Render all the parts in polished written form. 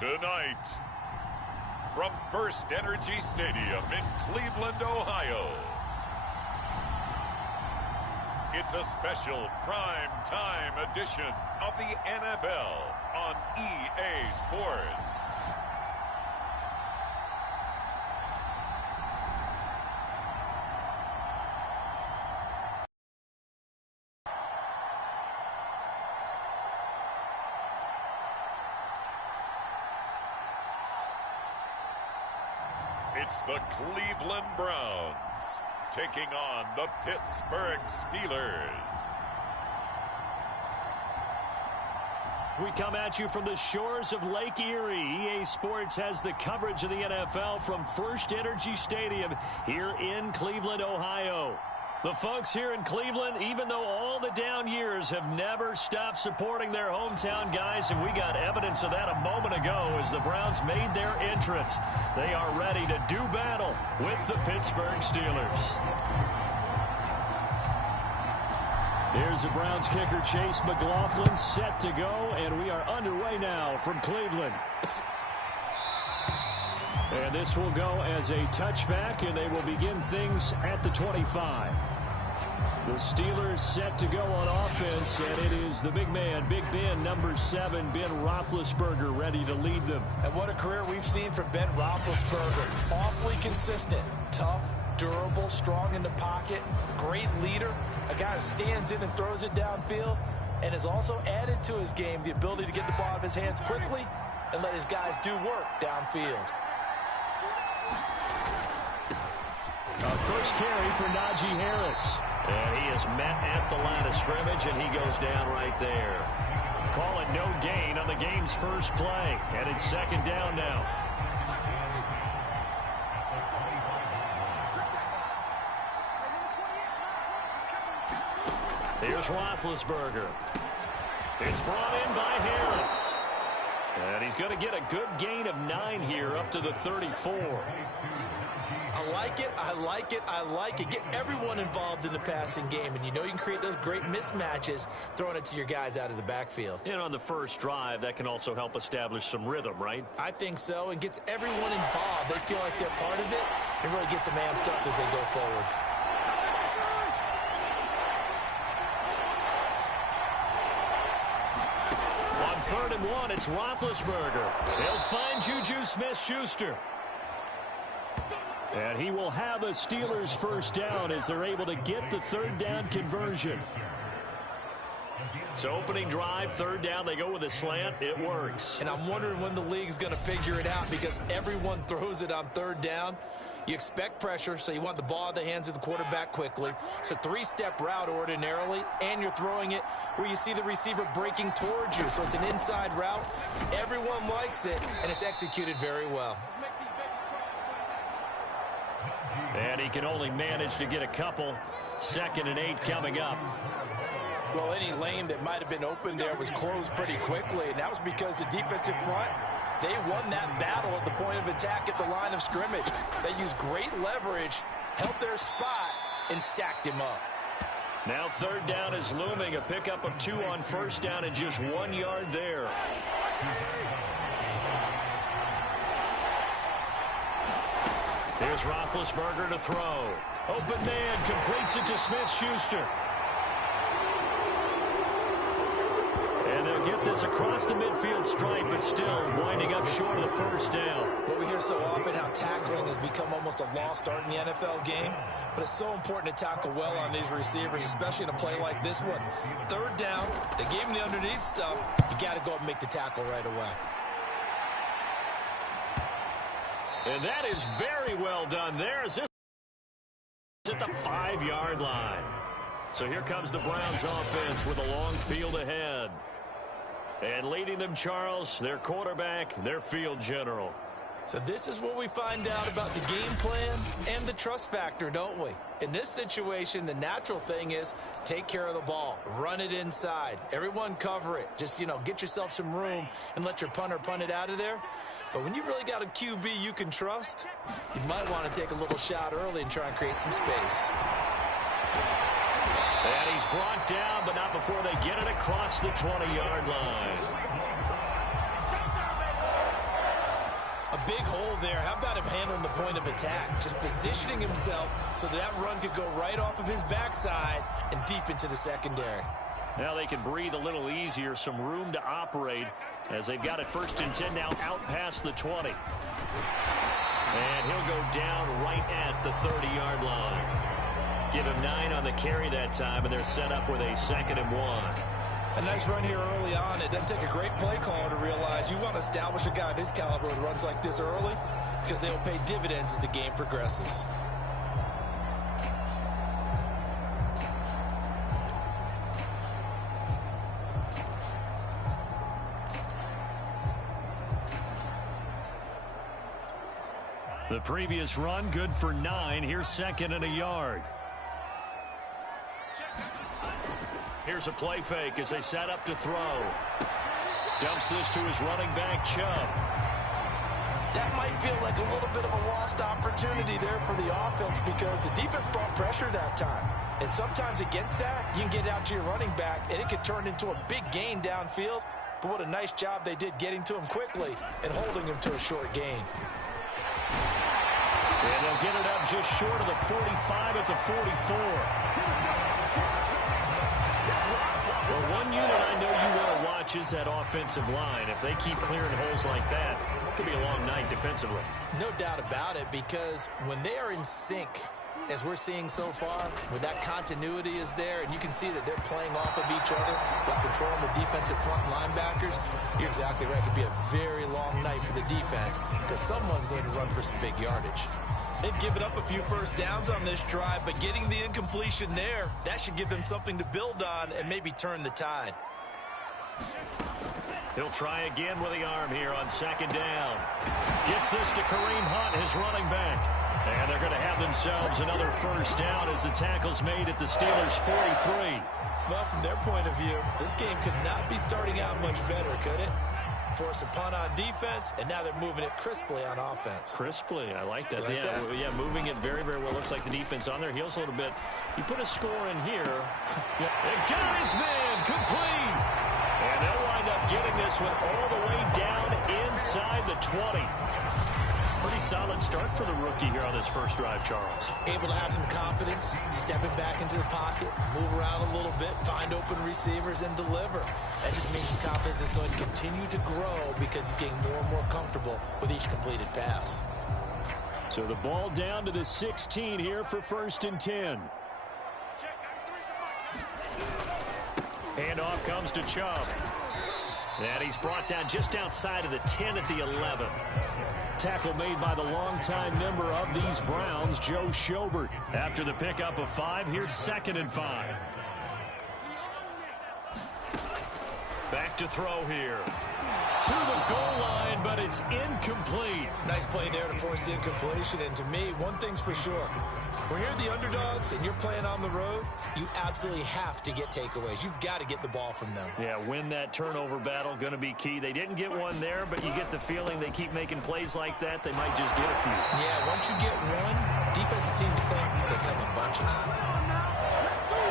Tonight, from First Energy Stadium in Cleveland, Ohio, it's a special prime time edition of the NFL on EA Sports. It's the Cleveland Browns taking on the Pittsburgh Steelers. We come at you from the shores of Lake Erie. EA Sports has the coverage of the NFL from First Energy Stadium here in Cleveland, Ohio. The folks here in Cleveland, even though all the down years, have never stopped supporting their hometown guys, and we got evidence of that a moment ago as the Browns made their entrance. They are ready to do battle with the Pittsburgh Steelers. Here's the Browns kicker, Chase McLaughlin, set to go, and we are underway now from Cleveland. And this will go as a touchback, and they will begin things at the 25. The Steelers set to go on offense, and it is the big man, Big Ben, number 7, Ben Roethlisberger, ready to lead them. And what a career we've seen from Ben Roethlisberger. Awfully consistent, tough, durable, strong in the pocket, great leader, a guy who stands in and throws it downfield, and has also added to his game the ability to get the ball out of his hands quickly and let his guys do work downfield. First carry for Najee Harris. And he is met at the line of scrimmage, and he goes down right there. Call it no gain on the game's first play. And it's second down now. Here's Roethlisberger. It's brought in by Harris. And he's going to get a good gain of 9 here up to the 34. I like it, I like it, I like it. Get everyone involved in the passing game, and you know you can create those great mismatches throwing it to your guys out of the backfield. And on the first drive, that can also help establish some rhythm, right? I think so, and gets everyone involved. They feel like they're part of it, and really gets them amped up as they go forward. On 3rd and 1, it's Roethlisberger. He'll find Juju Smith-Schuster. And he will have a Steelers first down as they're able to get the 3rd down conversion. So opening drive, 3rd down, they go with a slant. It works. And I'm wondering when the league's going to figure it out because everyone throws it on 3rd down. You expect pressure, so you want the ball in the hands of the quarterback quickly. It's a 3-step route ordinarily, and you're throwing it where you see the receiver breaking towards you. So it's an inside route. Everyone likes it, and it's executed very well. And he can only manage to get a couple. 2nd and 8 coming up. Well, any lane that might have been open there was closed pretty quickly, and that was because the defensive front, they won that battle at the point of attack at the line of scrimmage. They used great leverage, held their spot, and stacked him up. Now 3rd down is looming. A pickup of 2 on 1st down and just 1 yard there. Here's Roethlisberger to throw. Open man completes it to Smith-Schuster. And they'll get this across the midfield stripe, but still winding up short of the first down. Well, we hear so often how tackling has become almost a lost art in the NFL game, but it's so important to tackle well on these receivers, especially in a play like this one. 3rd down, they gave him the underneath stuff. You got to go up and make the tackle right away. And that is very well done there. This is at the 5-yard line. So here comes the Browns offense with a long field ahead. And leading them, Charles, their quarterback, their field general. So this is where we find out about the game plan and the trust factor, don't we? In this situation, the natural thing is take care of the ball. Run it inside. Everyone cover it. Just, get yourself some room and let your punter punt it out of there. But when you really got a QB you can trust, you might want to take a little shot early and try and create some space. And he's brought down, but not before they get it across the 20-yard line. big hole there. How about him handling the point of attack? Just positioning himself so that run could go right off of his backside and deep into the secondary. Now they can breathe a little easier, some room to operate as they've got it 1st and 10 now out past the 20. And he'll go down right at the 30-yard line. Give him 9 on the carry that time, and they're set up with a 2nd and 1. A nice run here early on. It doesn't take a great play caller to realize you want to establish a guy of his caliber with runs like this early because they'll pay dividends as the game progresses. The previous run, good for 9. Here's 2nd and a yard. Here's a play fake as they set up to throw. Dumps this to his running back, Chubb. That might feel like a little bit of a lost opportunity there for the offense because the defense brought pressure that time. And sometimes against that, you can get out to your running back, and it could turn into a big gain downfield. But what a nice job they did getting to him quickly and holding him to a short gain. And they'll get it up just short of the 45 at the 44. Well, one unit I know you want to watch is that offensive line. If they keep clearing holes like that, it could be a long night defensively. No doubt about it, because when they are in sync, as we're seeing so far, when that continuity is there and you can see that they're playing off of each other while controlling the defensive front linebackers, you're exactly right. It could be a very long night for the defense because someone's going to run for some big yardage. They've given up a few first downs on this drive, but getting the incompletion there, that should give them something to build on and maybe turn the tide. He'll try again with the arm here on 2nd down. Gets this to Kareem Hunt, his running back. And they're going to have themselves another first down as the tackle's made at the Steelers' 43. Well, from their point of view, this game could not be starting out much better, could it? Force a punt on defense, and now they're moving it crisply on offense. Crisply, I like that. Yeah, moving it very, very well. Looks like the defense on their heels a little bit. You put a score in here. They got his man complete. And they'll wind up getting this one all the way down inside the 20. Pretty solid start for the rookie here on this first drive, Charles. Able to have some confidence, stepping back into the pocket, move around a little bit, find open receivers, and deliver. That just means his confidence is going to continue to grow because he's getting more and more comfortable with each completed pass. So the ball down to the 16 here for 1st and 10. Handoff comes to Chubb. And he's brought down just outside of the 10 at the 11. Tackle made by the longtime member of these Browns, Joe Schobert. After the pickup of 5, here's 2nd and 5. Back to throw here. To the goal line, but it's incomplete. Nice play there to force the incompletion. And to me, one thing's for sure. When you're the underdogs and you're playing on the road, you absolutely have to get takeaways. You've got to get the ball from them. Yeah, win that turnover battle, going to be key. They didn't get one there, but you get the feeling they keep making plays like that, they might just get a few. Yeah, once you get one, defensive teams think they come in bunches.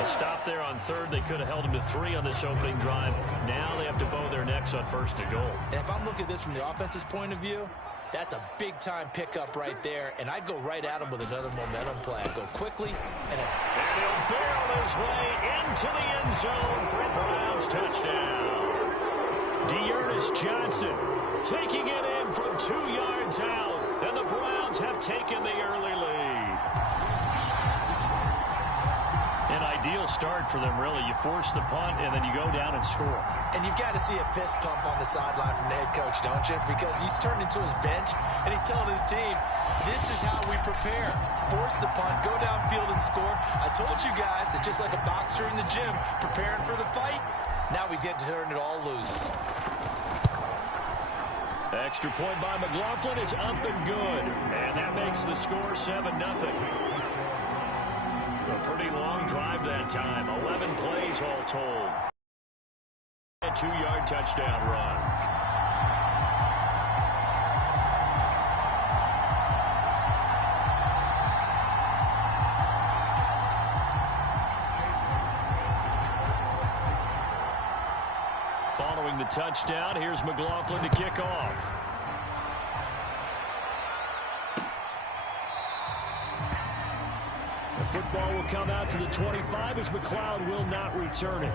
A stop there on 3rd. They could have held them to 3 on this opening drive. Now they have to bow their necks on 1st and goal. And if I'm looking at this from the offense's point of view, that's a big-time pickup right there, and I go right at him with another momentum play. I go quickly, and he'll barrel his way into the end zone for a Browns touchdown. Dearness Johnson taking it in from 2 yards out, and the Browns have taken the early lead. An ideal start for them, really. You force the punt, and then you go down and score. And you've got to see a fist pump on the sideline from the head coach, don't you? Because he's turned into his bench, and he's telling his team, this is how we prepare. Force the punt, go downfield and score. I told you guys, it's just like a boxer in the gym, preparing for the fight. Now we get to turn it all loose. Extra point by McLaughlin is up and good. And that makes the score 7-0. A pretty long drive that time. 11 plays all told. A 2-yard touchdown run. Following the touchdown, here's McLaughlin to kick off. football will come out to the 25 as McLeod will not return it.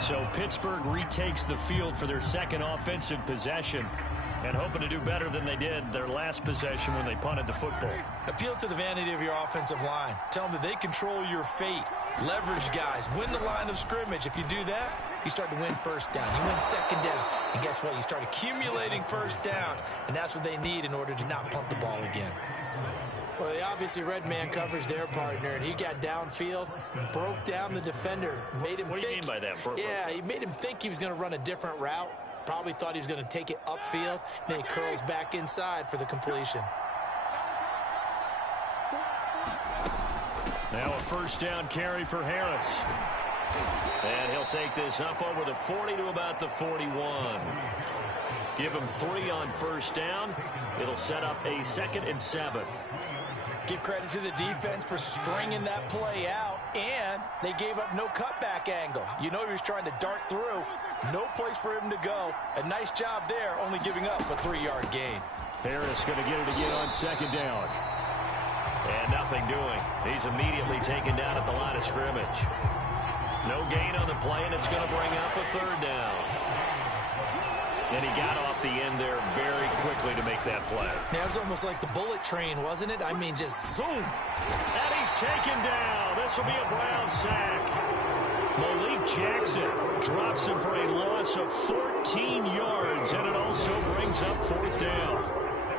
So Pittsburgh retakes the field for their second offensive possession, and hoping to do better than they did their last possession when they punted the football. Appeal to the vanity of your offensive line. Tell them that they control your fate. Leverage guys. Win the line of scrimmage. If you do that, you start to win first down. You win second down. And guess what? You start accumulating first downs. And that's what they need in order to not punt the ball again. Well, they obviously red man covers their partner, and he got downfield, broke down the defender, made him What do you mean by that? Yeah, he made him think he was going to run a different route. Probably thought he was going to take it upfield. Then he curls back inside for the completion. Now a first down carry for Harris. And he'll take this up over the 40 to about the 41. Give him 3 on first down. It'll set up a 2nd and 7. Give credit to the defense for stringing that play out, and they gave up no cutback angle. You know he was trying to dart through. No place for him to go. A nice job there, only giving up a 3-yard gain. Harris going to get it again on 2nd down. And nothing doing. He's immediately taken down at the line of scrimmage. No gain on the play, and it's going to bring up a 3rd down. And he got off the end there very quickly to make that play. That was almost like the bullet train, wasn't it? I mean, just zoom. And he's taken down. This will be a Brown sack. Malik Jackson drops him for a loss of 14 yards, and it also brings up 4th down.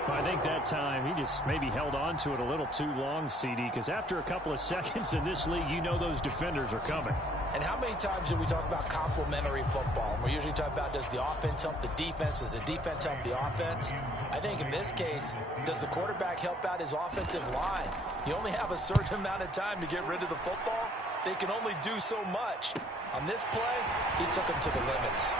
I think that time he just maybe held on to it a little too long, CD, because after a couple of seconds in this league, you know those defenders are coming. And how many times do we talk about complementary football? We usually talk about, does the offense help the defense? Does the defense help the offense? I think in this case, does the quarterback help out his offensive line? You only have a certain amount of time to get rid of the football. They can only do so much. On this play, he took them to the limits.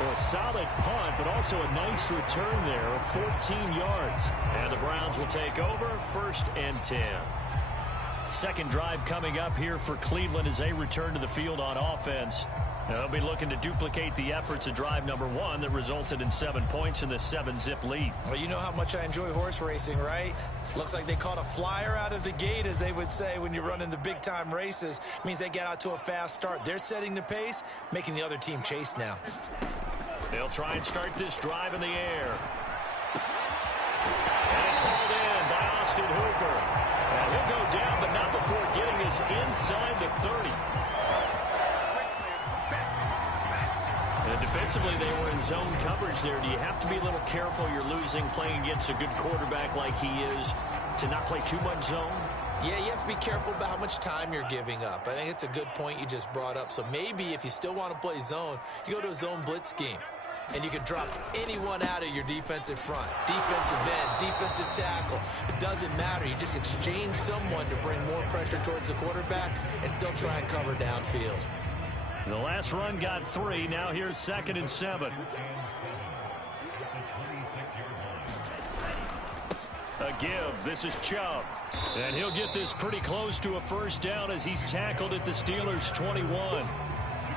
Well, a solid punt, but also a nice return there of 14 yards. And the Browns will take over 1st and 10. Second drive coming up here for Cleveland as they return to the field on offense. Now, they'll be looking to duplicate the efforts of drive number 1 that resulted in 7 points in the 7-zip lead. Well, you know how much I enjoy horse racing, right? Looks like they caught a flyer out of the gate, as they would say when you're running the big-time races. Means they get out to a fast start. They're setting the pace, making the other team chase now. They'll try and start this drive in the air. And it's hauled in by Austin Hooper. And he'll go down, but not before getting this inside the 30. And defensively, they were in zone coverage there. Do you have to be a little careful? You're losing playing against a good quarterback like he is to not play too much zone? Yeah, you have to be careful about how much time you're giving up. I think it's a good point you just brought up. So maybe if you still want to play zone, you go to a zone blitz scheme. And you can drop anyone out of your defensive front. Defensive end, defensive tackle. It doesn't matter. You just exchange someone to bring more pressure towards the quarterback and still try and cover downfield. The last run got 3. Now here's 2nd and 7. A give. This is Chubb. And he'll get this pretty close to a first down as he's tackled at the Steelers' 21.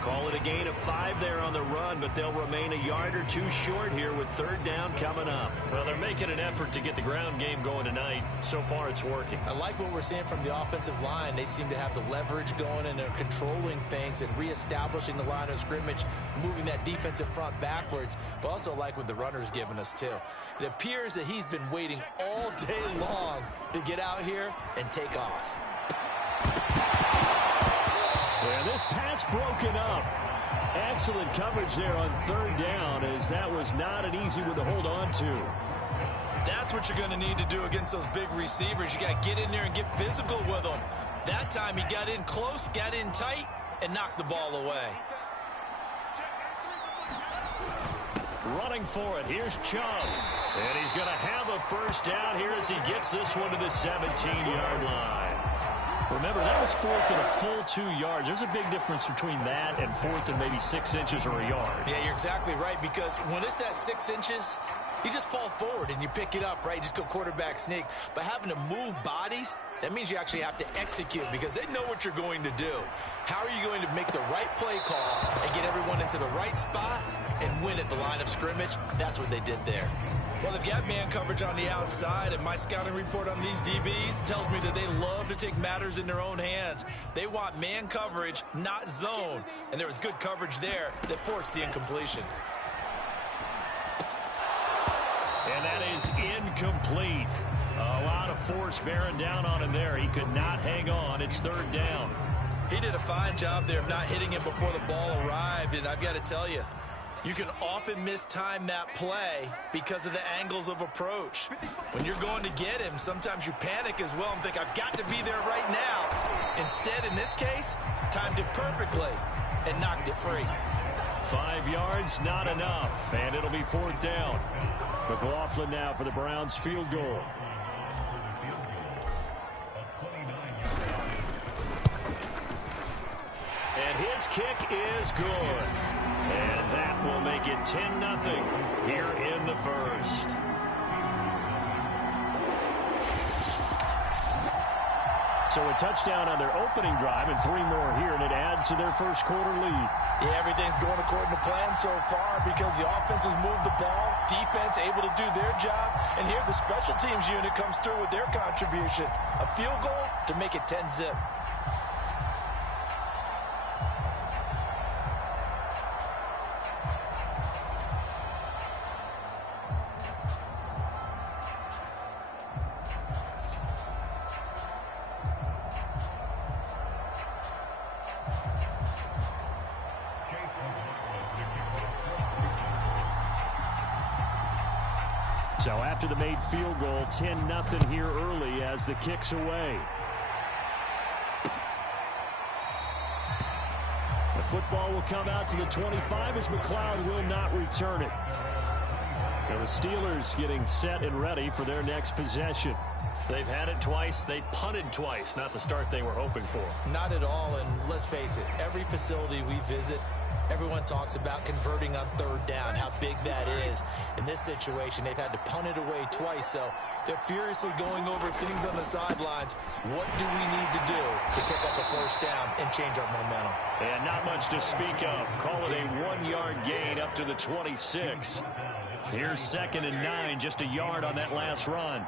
Call it a gain of 5 there on the run, but they'll remain a yard or 2 short here with 3rd down coming up. Well, they're making an effort to get the ground game going tonight. So far, it's working. I like what we're seeing from the offensive line. They seem to have the leverage going, and they're controlling things and reestablishing the line of scrimmage, moving that defensive front backwards, but also like what the runner's giving us, too. It appears that he's been waiting all day long to get out here and take off. And this pass broken up. Excellent coverage there on 3rd down, as that was not an easy one to hold on to. That's what you're going to need to do against those big receivers. You got to get in there and get physical with them. That time he got in close, got in tight, and knocked the ball away. Running for it. Here's Chubb. And he's going to have a first down here as he gets this one to the 17-yard line. Remember, that was 4th and a full 2 yards. There's a big difference between that and 4th and maybe 6 inches or a yard. Yeah, you're exactly right, because when it's that 6 inches, you just fall forward and you pick it up, right? You just go quarterback sneak. But having to move bodies, that means you actually have to execute, because they know what you're going to do. How are you going to make the right play call and get everyone into the right spot and win at the line of scrimmage? That's what they did there. Well, they've got man coverage on the outside, and my scouting report on these DBs tells me that they love to take matters in their own hands. They want man coverage, not zone. And there was good coverage there that forced the incompletion. And that is incomplete. A lot of force bearing down on him there. He could not hang on. It's third down. He did a fine job there of not hitting it before the ball arrived, and I've got to tell you, you can often mistime that play because of the angles of approach. When you're going to get him, sometimes you panic as well and think, I've got to be there right now. Instead, in this case, timed it perfectly and knocked it free. 5 yards, not enough, and it'll be fourth down. McLaughlin now for the Browns field goal. And his kick is good. And that will make it 10-0 here in the first. So a touchdown on their opening drive and 3 more here, and it adds to their first quarter lead. Yeah, everything's going according to plan so far because the offense has moved the ball, defense able to do their job, and here the special teams unit comes through with their contribution. A field goal to make it 10-0. So after the made field goal, 10-0 here early as the kick's away. The football will come out to the 25 as McLeod will not return it. And the Steelers getting set and ready for their next possession. They've had it twice. They've punted twice. Not the start they were hoping for. Not at all, and let's face it, every facility we visit, everyone talks about converting on third down, how big that is. In this situation, they've had to punt it away twice, so they're furiously going over things on the sidelines. What do we need to do to pick up a first down and change our momentum? And not much to speak of. Call it a 1-yard gain up to the 26. Here's 2nd and 9, just a yard on that last run.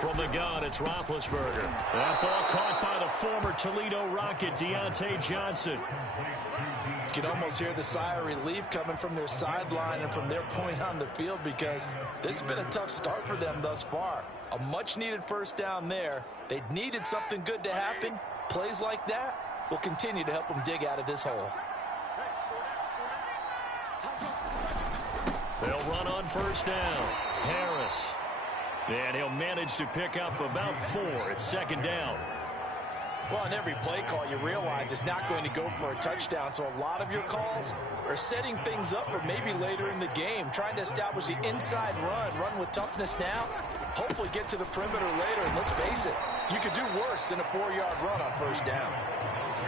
From the gun, it's Roethlisberger. That ball caught by the former Toledo Rocket, Deontay Johnson. You can almost hear the sigh of relief coming from their sideline and from their point on the field because this has been a tough start for them thus far. A much-needed first down there. They needed something good to happen. Plays like that will continue to help them dig out of this hole. They'll run on first down. Harris. And he'll manage to pick up about 4. It's 2nd down. Well, on every play call, you realize it's not going to go for a touchdown, so a lot of your calls are setting things up for maybe later in the game, trying to establish the inside run with toughness now, hopefully get to the perimeter later, and let's face it, you could do worse than a 4-yard run on first down.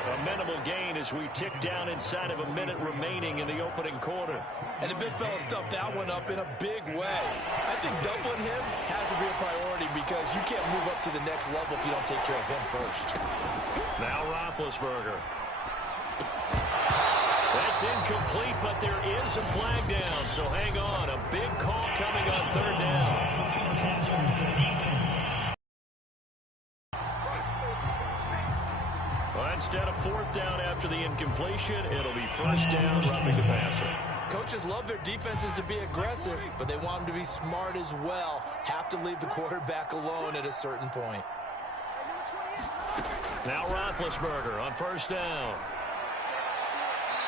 A minimal gain as we tick down inside of a minute remaining in the opening quarter. And the big fella stuffed that one up in a big way. I think doubling him has to be a priority because you can't move up to the next level if you don't take care of him first. Now Roethlisberger. That's incomplete, but there is a flag down, so hang on. A big call coming on third down. Well, instead of fourth down after the incompletion, it'll be first down, roughing the passer. Coaches love their defenses to be aggressive, but they want them to be smart as well. Have to leave the quarterback alone at a certain point. Now Roethlisberger on first down.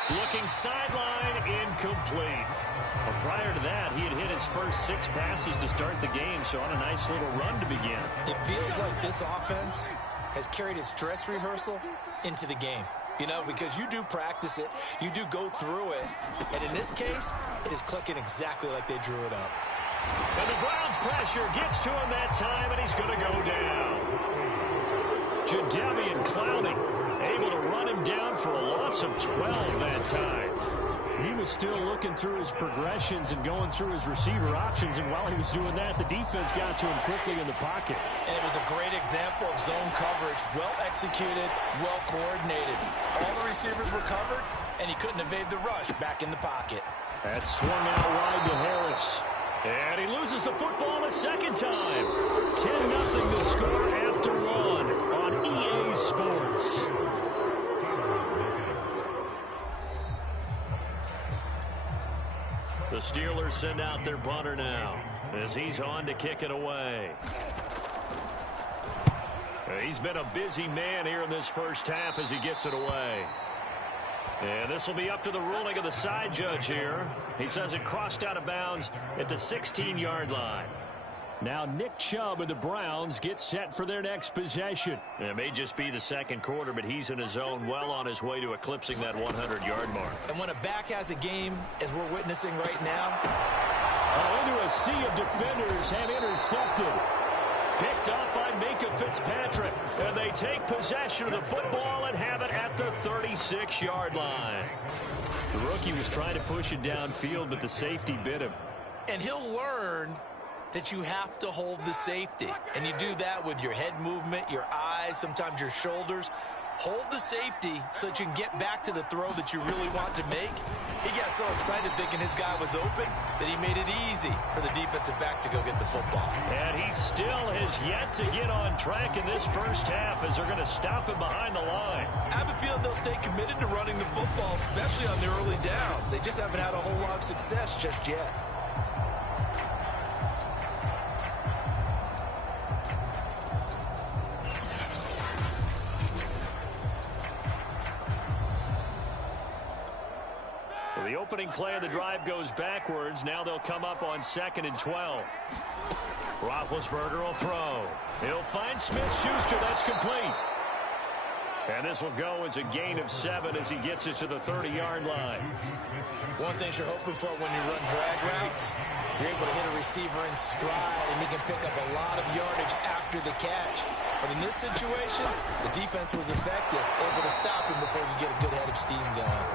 Looking sideline, incomplete. Well, prior to that, he had hit his first 6 passes to start the game, so on a nice little run to begin. It feels like this offense has carried its dress rehearsal into the game. You know, because you do practice it, you do go through it, and in this case, it is clicking exactly like they drew it up. And the Browns' pressure gets to him that time, and he's going to go down. Jadeveon Clowney able to run him down for a loss of 12 that time. He was still looking through his progressions and going through his receiver options, and while he was doing that, the defense got to him quickly in the pocket. And it was a great example of zone coverage, well executed, well coordinated. All the receivers were covered, and he couldn't evade the rush back in the pocket. That's swung out wide to Harris. And he loses the football a second time. 10-0 the score after one on EA Sports. The Steelers send out their punter now as he's on to kick it away. He's been a busy man here in this first half as he gets it away. And this will be up to the ruling of the side judge here. He says it crossed out of bounds at the 16-yard line. Now Nick Chubb of the Browns gets set for their next possession. It may just be the second quarter, but he's in his zone, well on his way to eclipsing that 100-yard mark. And when a back has a game, as we're witnessing right now, into a sea of defenders and intercepted. Picked up by Minka Fitzpatrick. And they take possession of the football and have it at the 36-yard line. The rookie was trying to push it downfield, but the safety bit him. and he'll learn that you have to hold the safety. And you do that with your head movement, your eyes, sometimes your shoulders. Hold the safety so that you can get back to the throw that you really want to make. He got so excited thinking his guy was open that he made it easy for the defensive back to go get the football. And he still has yet to get on track in this first half as they're going to stop him behind the line. I have a feeling they'll stay committed to running the football, especially on the early downs. They just haven't had a whole lot of success just yet. The opening play of the drive goes backwards. Now they'll come up on 2nd and 12. Roethlisberger will throw. He'll find Smith-Schuster. That's complete. And this will go as a gain of 7 as he gets it to the 30-yard line. One thing you're hoping for when you run drag routes, you're able to hit a receiver in stride, and he can pick up a lot of yardage after the catch. But in this situation, the defense was effective, able to stop him before you get a good head of steam going.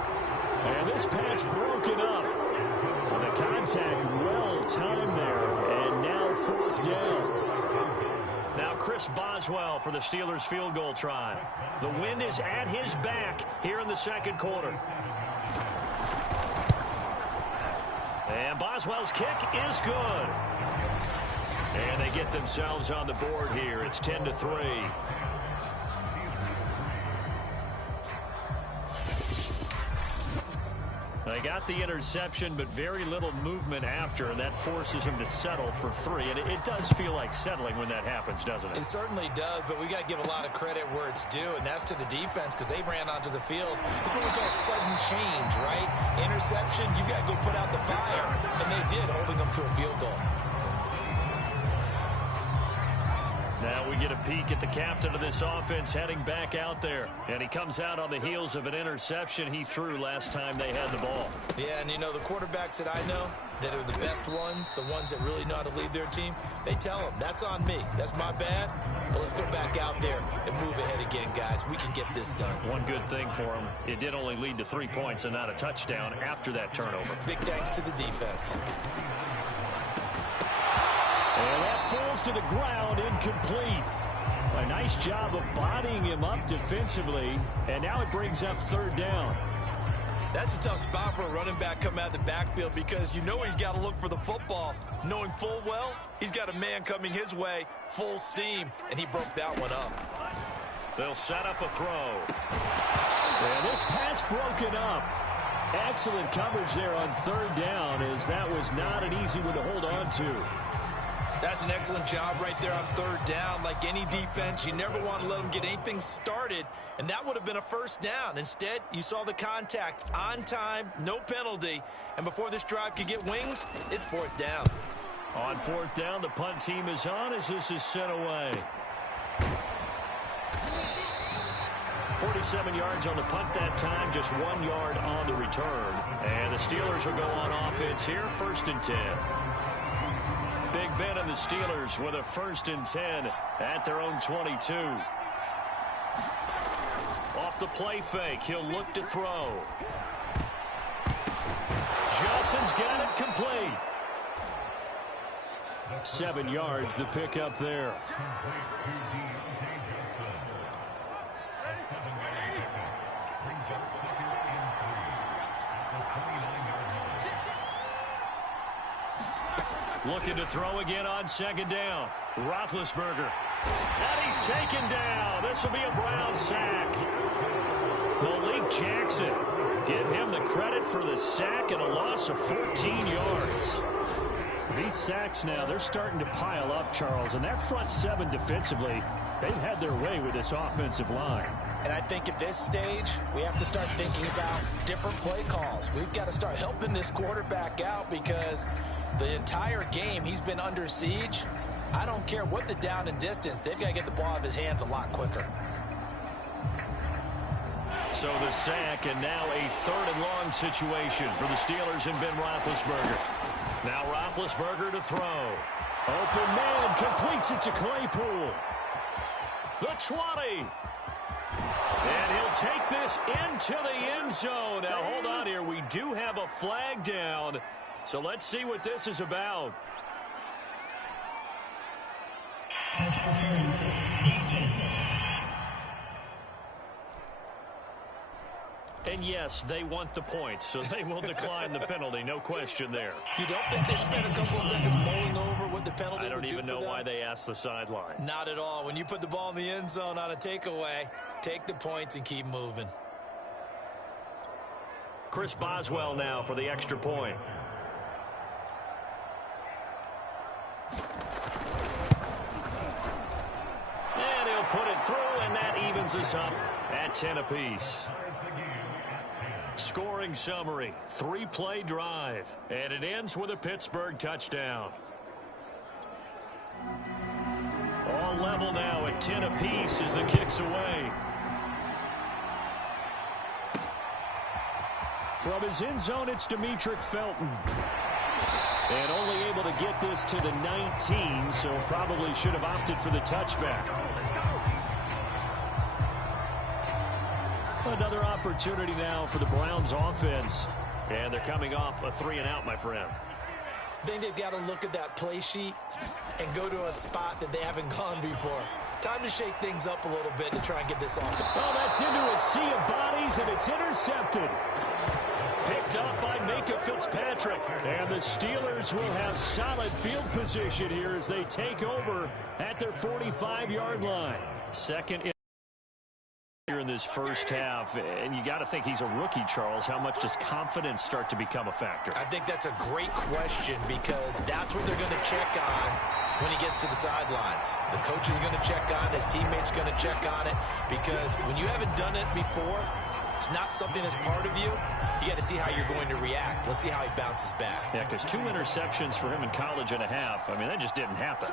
And this pass broken up. And the contact well timed there. And now 4th down. Now Chris Boswell for the Steelers field goal try. The wind is at his back here in the second quarter. And Boswell's kick is good. And they get themselves on the board here. It's 10-3. They got the interception, but very little movement after, and that forces him to settle for 3. And it does feel like settling when that happens, doesn't it? It certainly does, but we got to give a lot of credit where it's due, and that's to the defense because they ran onto the field. It's what we call sudden change, right? Interception, you got to go put out the fire, and they did, holding them to a field goal. Now we get a peek at the captain of this offense heading back out there. And he comes out on the heels of an interception he threw last time they had the ball. Yeah, and you know, the quarterbacks that I know that are the best ones, the ones that really know how to lead their team, they tell them, that's on me. That's my bad. But let's go back out there and move ahead again, guys. We can get this done. One good thing for him, it did only lead to 3 points and not a touchdown after that turnover. Big thanks to the defense. And that falls to the ground, incomplete. A nice job of bodying him up defensively, and now it brings up 3rd down. That's a tough spot for a running back coming out of the backfield because you know he's got to look for the football, knowing full well he's got a man coming his way, full steam, and he broke that one up. They'll set up a throw. And this pass broken up. Excellent coverage there on 3rd down, as that was not an easy one to hold on to. That's an excellent job right there on 3rd down. Like any defense, you never want to let them get anything started, and that would have been a 1st down. Instead, you saw the contact on time, no penalty, and before this drive could get wings, it's 4th down. On 4th down, the punt team is on as this is sent away. 47 yards on the punt that time, just 1 yard on the return. And the Steelers will go on offense here, 1st and 10. Big Ben and the Steelers with a 1st and 10 at their own 22. Off the play fake, he'll look to throw. Johnson's got it complete. 7 yards, the pickup there. Looking to throw again on second down. Roethlisberger. And he's taken down. This will be a Brown sack. Malik Jackson. Give him the credit for the sack and a loss of 14 yards. These sacks now, they're starting to pile up, Charles. And that front seven defensively, they've had their way with this offensive line. And I think at this stage, we have to start thinking about different play calls. We've got to start helping this quarterback out because the entire game he's been under siege. I don't care what the down and distance. They've got to get the ball out of his hands a lot quicker. So the sack, and now a 3rd and long situation for the Steelers and Ben Roethlisberger. Now Roethlisberger to throw. Open man, completes it to Claypool. The 20. And he'll take this into the end zone. Now, hold on here. We do have a flag down. So let's see what this is about. And yes, they want the points, so they will decline the penalty. No question there. You don't think they spent a couple of seconds mulling over what the penalty I don't would do even for know them? why they asked the sideline. Not at all. When you put the ball in the end zone on a takeaway, take the points and keep moving. Chris Boswell now for the extra point. And he'll put it through, and that evens us up at 10 apiece. Scoring summary, 3-play drive, and it ends with a Pittsburgh touchdown. All level now at 10 apiece as the kick's away. From his end zone, it's Demetric Felton. And only able to get this to the 19, so probably should have opted for the touchback. Another opportunity now for the Browns offense. And they're coming off a 3-and-out, my friend. I think they've got to look at that play sheet and go to a spot that they haven't gone before. Time to shake things up a little bit to try and get this off. Oh, that's into a sea of bodies, and it's intercepted. Picked up by Minka Fitzpatrick. And the Steelers will have solid field position here as they take over at their 45-yard line. Second here in this first half, and you got to think he's a rookie, Charles. How much does confidence start to become a factor? I think that's a great question because that's what they're going to check on when he gets to the sidelines. The coach is going to check on it. His teammates going to check on it because when you haven't done it before, it's not something that's part of you. You got to see how you're going to react. Let's see how he bounces back. Yeah, because 2 interceptions for him in college and a half. I mean, that just didn't happen.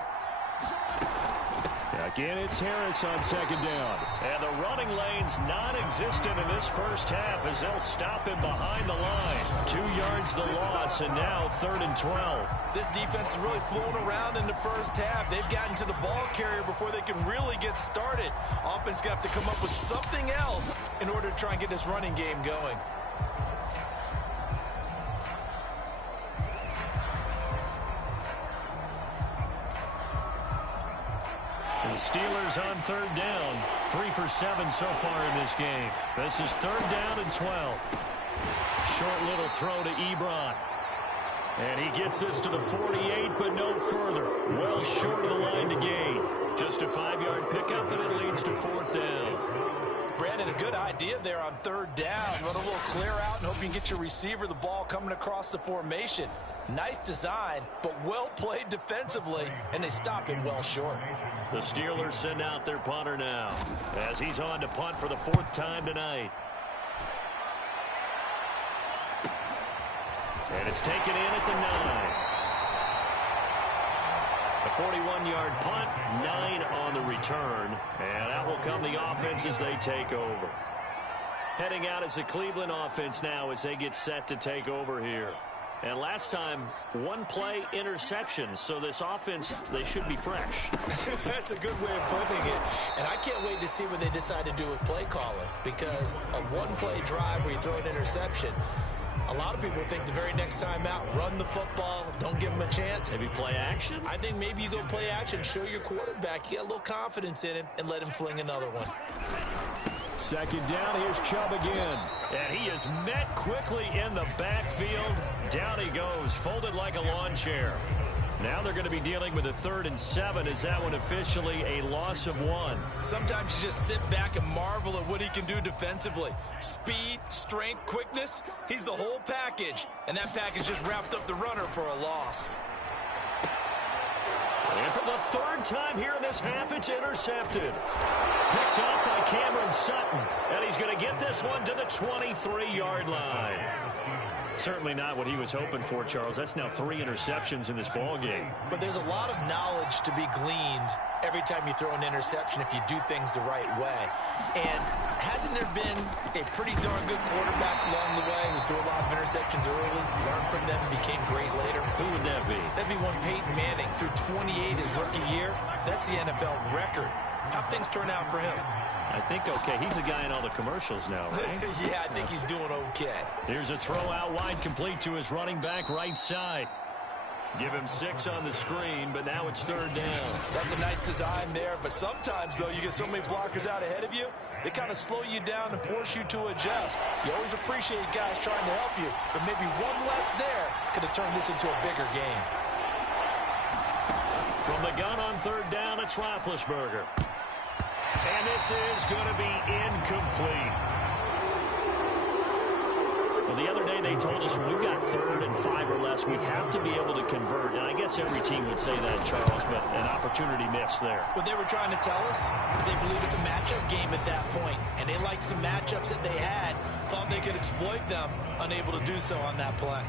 Again, it's Harris on second down. And the running lane's non-existent in this first half as they'll stop him behind the line. 2 yards the loss, and now 3rd and 12. This defense is really flown around in the first half. They've gotten to the ball carrier before they can really get started. Offense got to come up with something else in order to try and get this running game going. The Steelers on 3rd down. 3 for 7 so far in this game. This is 3rd down and 12. Short little throw to Ebron. And he gets this to the 48, but no further. Well short of the line to gain. Just a 5-yard pickup, and it leads to 4th down. Brandon, a good idea there on 3rd down. Run a little clear out and hope you can get your receiver the ball coming across the formation. Nice design, but well played defensively, and they stop him well short. The Steelers send out their punter now as he's on to punt for the 4th time tonight. And it's taken in at the 9. A 41-yard punt, 9 on the return, and that will come the offense as they take over. Heading out is the Cleveland offense now as they get set to take over here. And last time, 1 play interception. So this offense, they should be fresh. That's a good way of putting it. And I can't wait to see what they decide to do with play calling. Because a 1-play drive where you throw an interception, a lot of people think the very next time out, run the football, don't give them a chance. Maybe play action? I think maybe you go play action, show your quarterback, you got a little confidence in him, and let him fling another one. Second down, here's Chubb again. And he is met quickly in the backfield. Down he goes, folded like a lawn chair. Now they're going to be dealing with a 3rd and 7. Is that one officially a loss of 1? Sometimes you just sit back and marvel at what he can do defensively. Speed, strength, quickness, he's the whole package. And that package just wrapped up the runner for a loss. And for the 3rd time here in this half, it's intercepted. Picked off by Cameron Sutton. And he's going to get this one to the 23-yard line. Certainly not what he was hoping for, Charles. That's now 3 interceptions in this ball game. But there's a lot of knowledge to be gleaned every time you throw an interception if you do things the right way. And hasn't there been a pretty darn good quarterback along the way who threw a lot of interceptions early, learned from them, and became great later? Who would that be? That'd be one Peyton Manning. Threw 28 his rookie year. That's the NFL record. How'd things turn out for him? I think okay. He's the guy in all the commercials now, right? Yeah, I think he's doing okay. Here's a throw out wide, complete to his running back right side. Give him 6 on the screen, but now it's 3rd down. That's a nice design there, but sometimes, though, you get so many blockers out ahead of you, they kind of slow you down and force you to adjust. You always appreciate guys trying to help you, but maybe one less there could have turned this into a bigger game. From the gun on 3rd down, it's Roethlisberger. And this is going to be incomplete. Well, the other day they told us when we've got 3rd and 5 or less, we have to be able to convert. And I guess every team would say that, Charles, but an opportunity missed there. What they were trying to tell us is they believe it's a matchup game at that point, and they liked some matchups that they had, thought they could exploit them, unable to do so on that play.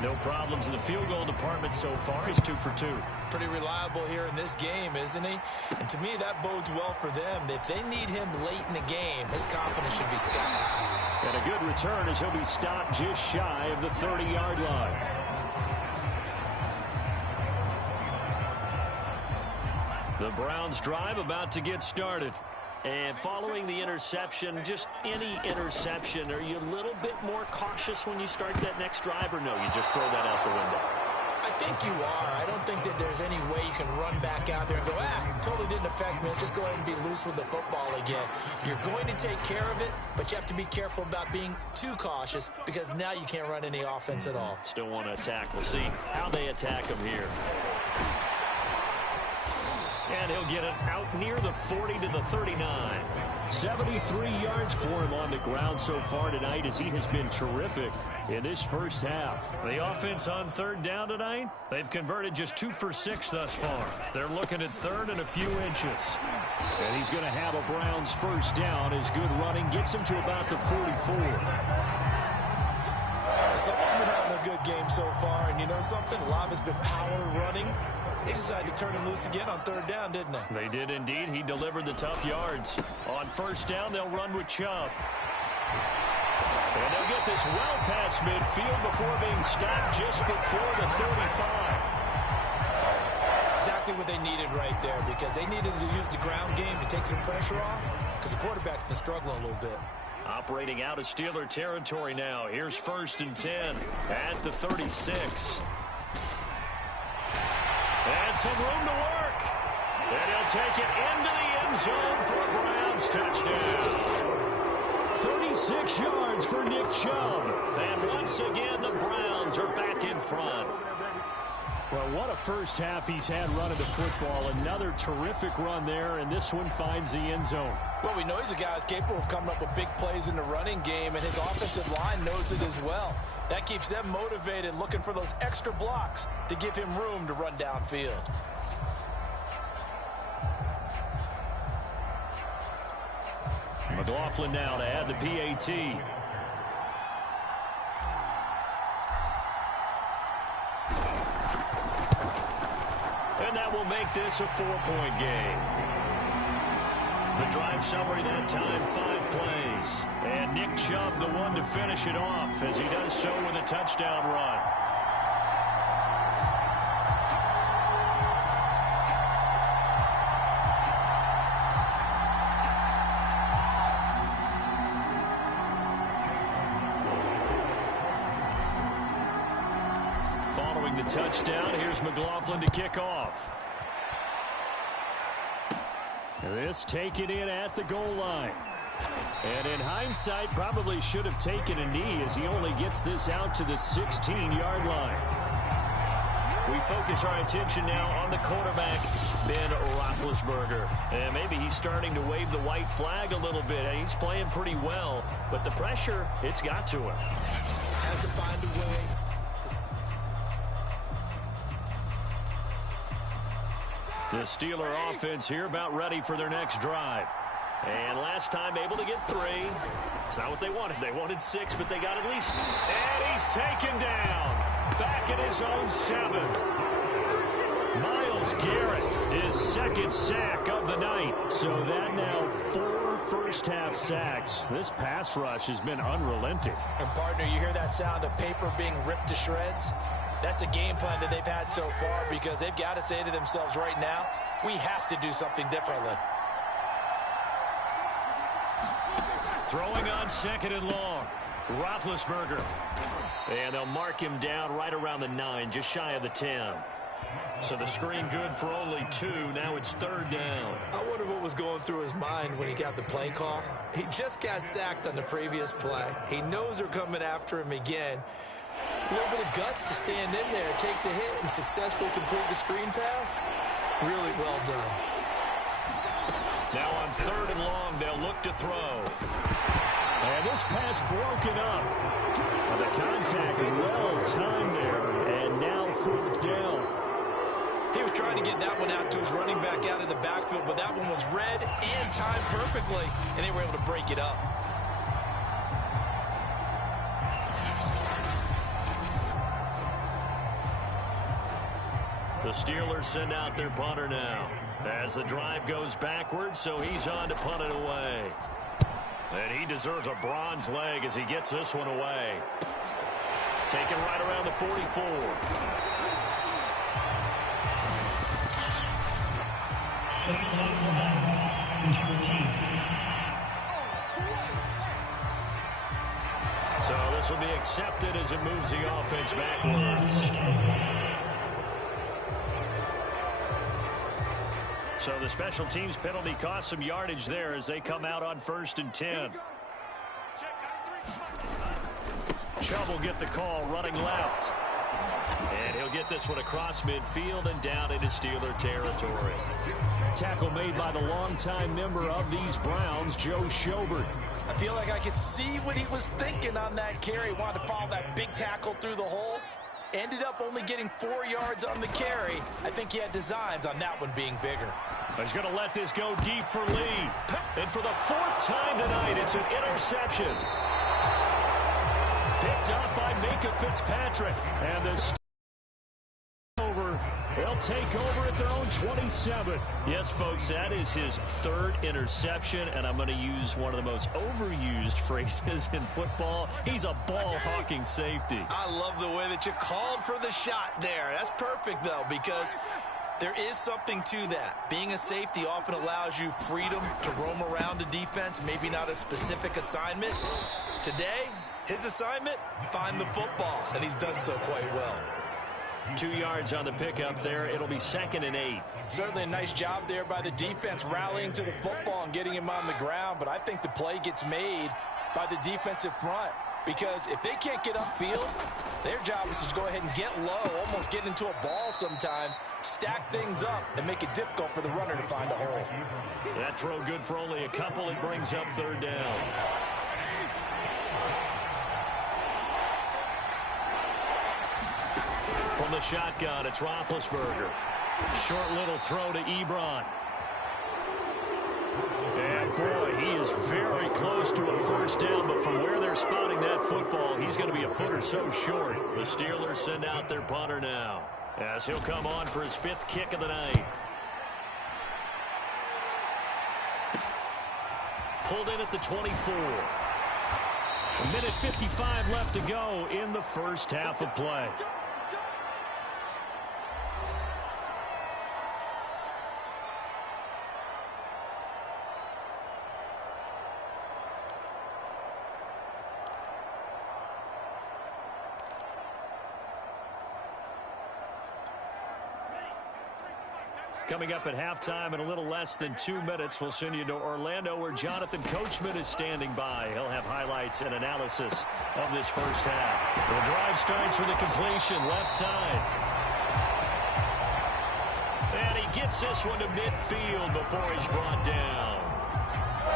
No problems in the field goal department so far. He's 2 for 2. Pretty reliable here in this game, isn't he? And to me, that bodes well for them. If they need him late in the game, his confidence should be sky high. And a good return as he'll be stopped just shy of the 30-yard line. The Browns drive about to get started. And following the interception, just any interception, are you a little bit more cautious when you start that next drive, or no, you just throw that out the window? I think you are. I don't think that there's any way you can run back out there and go, totally didn't affect me. Let's just go ahead and be loose with the football again. You're going to take care of it, but you have to be careful about being too cautious because now you can't run any offense at all. Still want to attack. We'll see how they attack him here. And he'll get it out near the 40 to the 39. 73 yards for him on the ground so far tonight as he has been terrific in this first half. The offense on 3rd down tonight, they've converted just 2 for 6 thus far. They're looking at 3rd and a few inches. And he's going to have a Browns first down as good running gets him to about the 44. Someone's been having a good game so far, and you know something? A lot of it's been power running. They decided to turn him loose again on 3rd down, didn't they? They did indeed. He delivered the tough yards. On 1st down, they'll run with Chubb. And they'll get this well past midfield before being stopped just before the 35. Exactly what they needed right there, because they needed to use the ground game to take some pressure off, because the quarterback's been struggling a little bit. Operating out of Steeler territory now. Here's 1st and 10 at the 36. And some room to work. And he'll take it into the end zone for a Browns touchdown. 36 yards for Nick Chubb. And once again, the Browns are back in front. Well, what a first half he's had running the football. Another terrific run there, and this one finds the end zone. Well, we know he's a guy who's capable of coming up with big plays in the running game, and his offensive line knows it as well. That keeps them motivated, looking for those extra blocks to give him room to run downfield. McLaughlin now to add the PAT. And that will make this a 4-point game. The drive summary that time, 5 plays. And Nick Chubb, the one to finish it off, as he does so with a touchdown run. Following the touchdown, here's McLaughlin to kick off. This taken in at the goal line. And in hindsight, probably should have taken a knee as he only gets this out to the 16-yard line. We focus our attention now on the quarterback, Ben Roethlisberger. And maybe he's starting to wave the white flag a little bit. And he's playing pretty well, but the pressure, it's got to him. Has to find a way. The Steeler offense here about ready for their next drive. And last time able to get 3. It's not what they wanted. They wanted 6, but they got at least. And he's taken down. Back at his own 7. Myles Garrett, his second sack of the night. So that now 4 first-half sacks. This pass rush has been unrelenting. And, partner, you hear that sound of paper being ripped to shreds? That's the game plan that they've had so far because they've got to say to themselves right now, we have to do something differently. Throwing on 2nd and long. Roethlisberger. And they'll mark him down right around the 9, just shy of the 10. So the screen good for only 2. Now it's 3rd down. I wonder what was going through his mind when he got the play call. He just got sacked on the previous play. He knows they're coming after him again. A little bit of guts to stand in there, take the hit, and successfully complete the screen pass. Really well done. Now on 3rd and long, they'll look to throw. And this pass broken up. The contact well timed there, and now 4th down. He was trying to get that one out to his running back out of the backfield, but that one was read and timed perfectly, and they were able to break it up. The Steelers send out their punter now as the drive goes backwards, so he's on to punt it away. And he deserves a bronze leg as he gets this one away. Taken right around the 44. So this will be accepted as it moves the offense backwards. So the special teams penalty cost some yardage there as they come out on 1st and 10. Chubb will get the call running left. And he'll get this one across midfield and down into Steeler territory. Tackle made by the longtime member of these Browns, Joe Schobert. I feel like I could see what he was thinking on that carry. Wanted to follow that big tackle through the hole. Ended up only getting 4 yards on the carry. I think he had designs on that one being bigger. He's going to let this go deep for Lee. And for the 4th time tonight, it's an interception. Picked up by Minka Fitzpatrick. And the they'll take over at their own 27. Yes, folks, that is his 3rd interception, and I'm going to use one of the most overused phrases in football. He's a ball-hawking safety. I love the way that you called for the shot there. That's perfect, though, because there is something to that. Being a safety often allows you freedom to roam around a defense, maybe not a specific assignment. Today, his assignment, find the football, and he's done so quite well. 2 yards on the pickup there. It'll be 2nd and 8. Certainly a nice job there by the defense rallying to the football and getting him on the ground, but I think the play gets made by the defensive front because if they can't get upfield, their job is to go ahead and get low, almost get into a ball sometimes, stack things up, and make it difficult for the runner to find a hole. That throw good for only a couple. It brings up 3rd down. From the shotgun, it's Roethlisberger. Short little throw to Ebron. And, boy, he is very close to a 1st down, but from where they're spotting that football, he's going to be a foot or so short. The Steelers send out their punter now as he'll come on for his 5th kick of the night. Pulled in at the 24. A minute 55 left to go in the first half of play. Coming up at halftime in a little less than 2 minutes, we'll send you to Orlando where Jonathan Coachman is standing by. He'll have highlights and analysis of this first half. The drive starts with a completion left side. this one to midfield before he's brought down.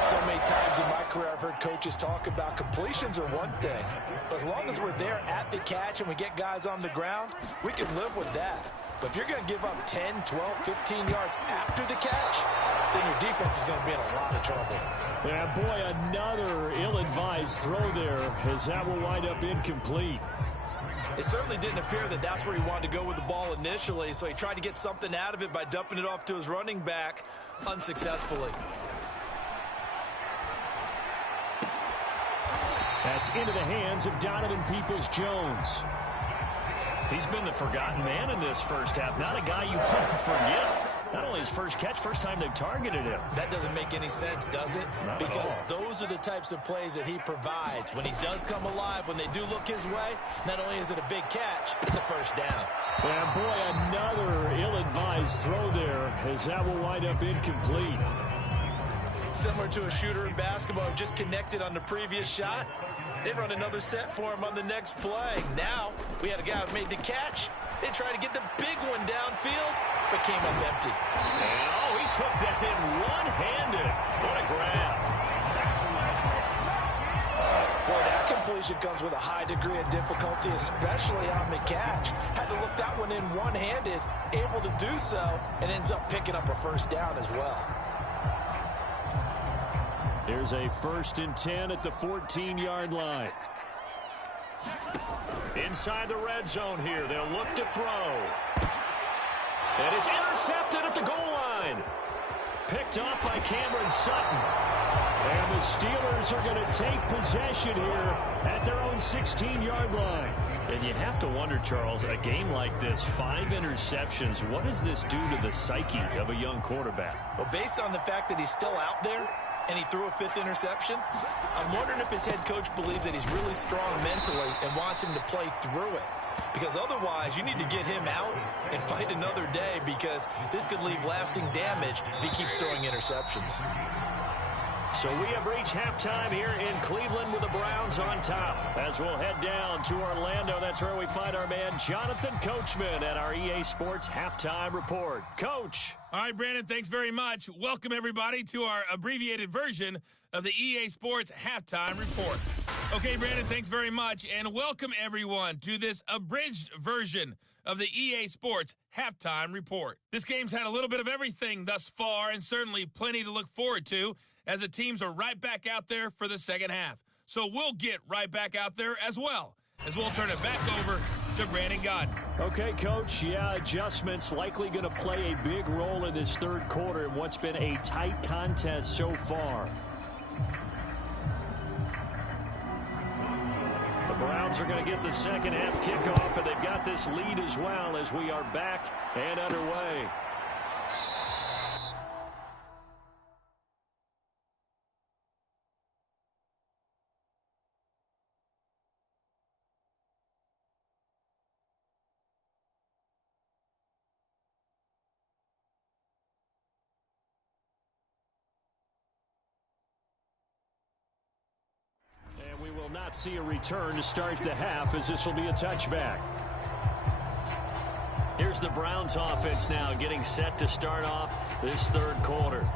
So many times in my career I've heard coaches talk about completions are one thing, but as long as we're there at the catch and we get guys on the ground, we can live with that. But if you're going to give up 10, 12, 15 yards after the catch, then your defense is going to be in a lot of trouble. Yeah, boy, another ill-advised throw there as that will wind up incomplete. It certainly didn't appear that that's where he wanted to go with the ball initially, so he tried to get something out of it by dumping it off to his running back unsuccessfully. That's into the hands of Donovan Peoples-Jones. He's been the forgotten man in this first half. Not a guy you want to forget. Not only his first catch, first time they've targeted him. That doesn't make any sense, does it? Not because at all. Those are the types of plays that he provides. When he does come alive, when they do look his way, not only is it a big catch, it's a first down. Yeah, boy, another ill-advised throw there as that will wind up incomplete. Similar to a shooter in basketball who just connected on the previous shot. They run another set for him on the next play. Now, we had a guy who made the catch. They tried to get the big one downfield, but came up empty. And, oh, he took that in one-handed. What a grab. Boy, that completion comes with a high degree of difficulty, especially on the catch. Had to look that one in one-handed, able to do so, and ends up picking up a first down as well. There's a 1st and 10 at the 14-yard line. Inside the red zone here. They'll look to throw. And it's intercepted at the goal line. Picked off by Cameron Sutton. And the Steelers are going to take possession here at their own 16-yard line. And you have to wonder, Charles, a game like this, 5 interceptions, what does this do to the psyche of a young quarterback? Well, based on the fact that he's still out there and he threw a 5th interception, I'm wondering if his head coach believes that he's really strong mentally and wants him to play through it. Because otherwise, you need to get him out and fight another day, because this could leave lasting damage if he keeps throwing interceptions. So we have reached halftime here in Cleveland with the Browns on top. As we'll head down to Orlando, that's where we find our man Jonathan Coachman at our EA Sports Halftime Report. Coach. All right, Brandon, thanks very much. Welcome, everybody, to our abbreviated version of the EA Sports Halftime Report. Okay, Brandon, thanks very much, and welcome, everyone, to this abridged version of the EA Sports Halftime Report. This game's had a little bit of everything thus far, and certainly plenty to look forward to, as the teams are right back out there for the second half. So we'll get right back out there as well, as we'll turn it back over to Brandon Gaudin. Okay, Coach, adjustments likely going to play a big role in this third quarter in what's been a tight contest so far. The Browns are going to get the second half kickoff, and they've got this lead as well as we are back and underway. We will not see a return to start the half, as this will be a touchback. Here's the Browns offense now getting set to start off this third quarter.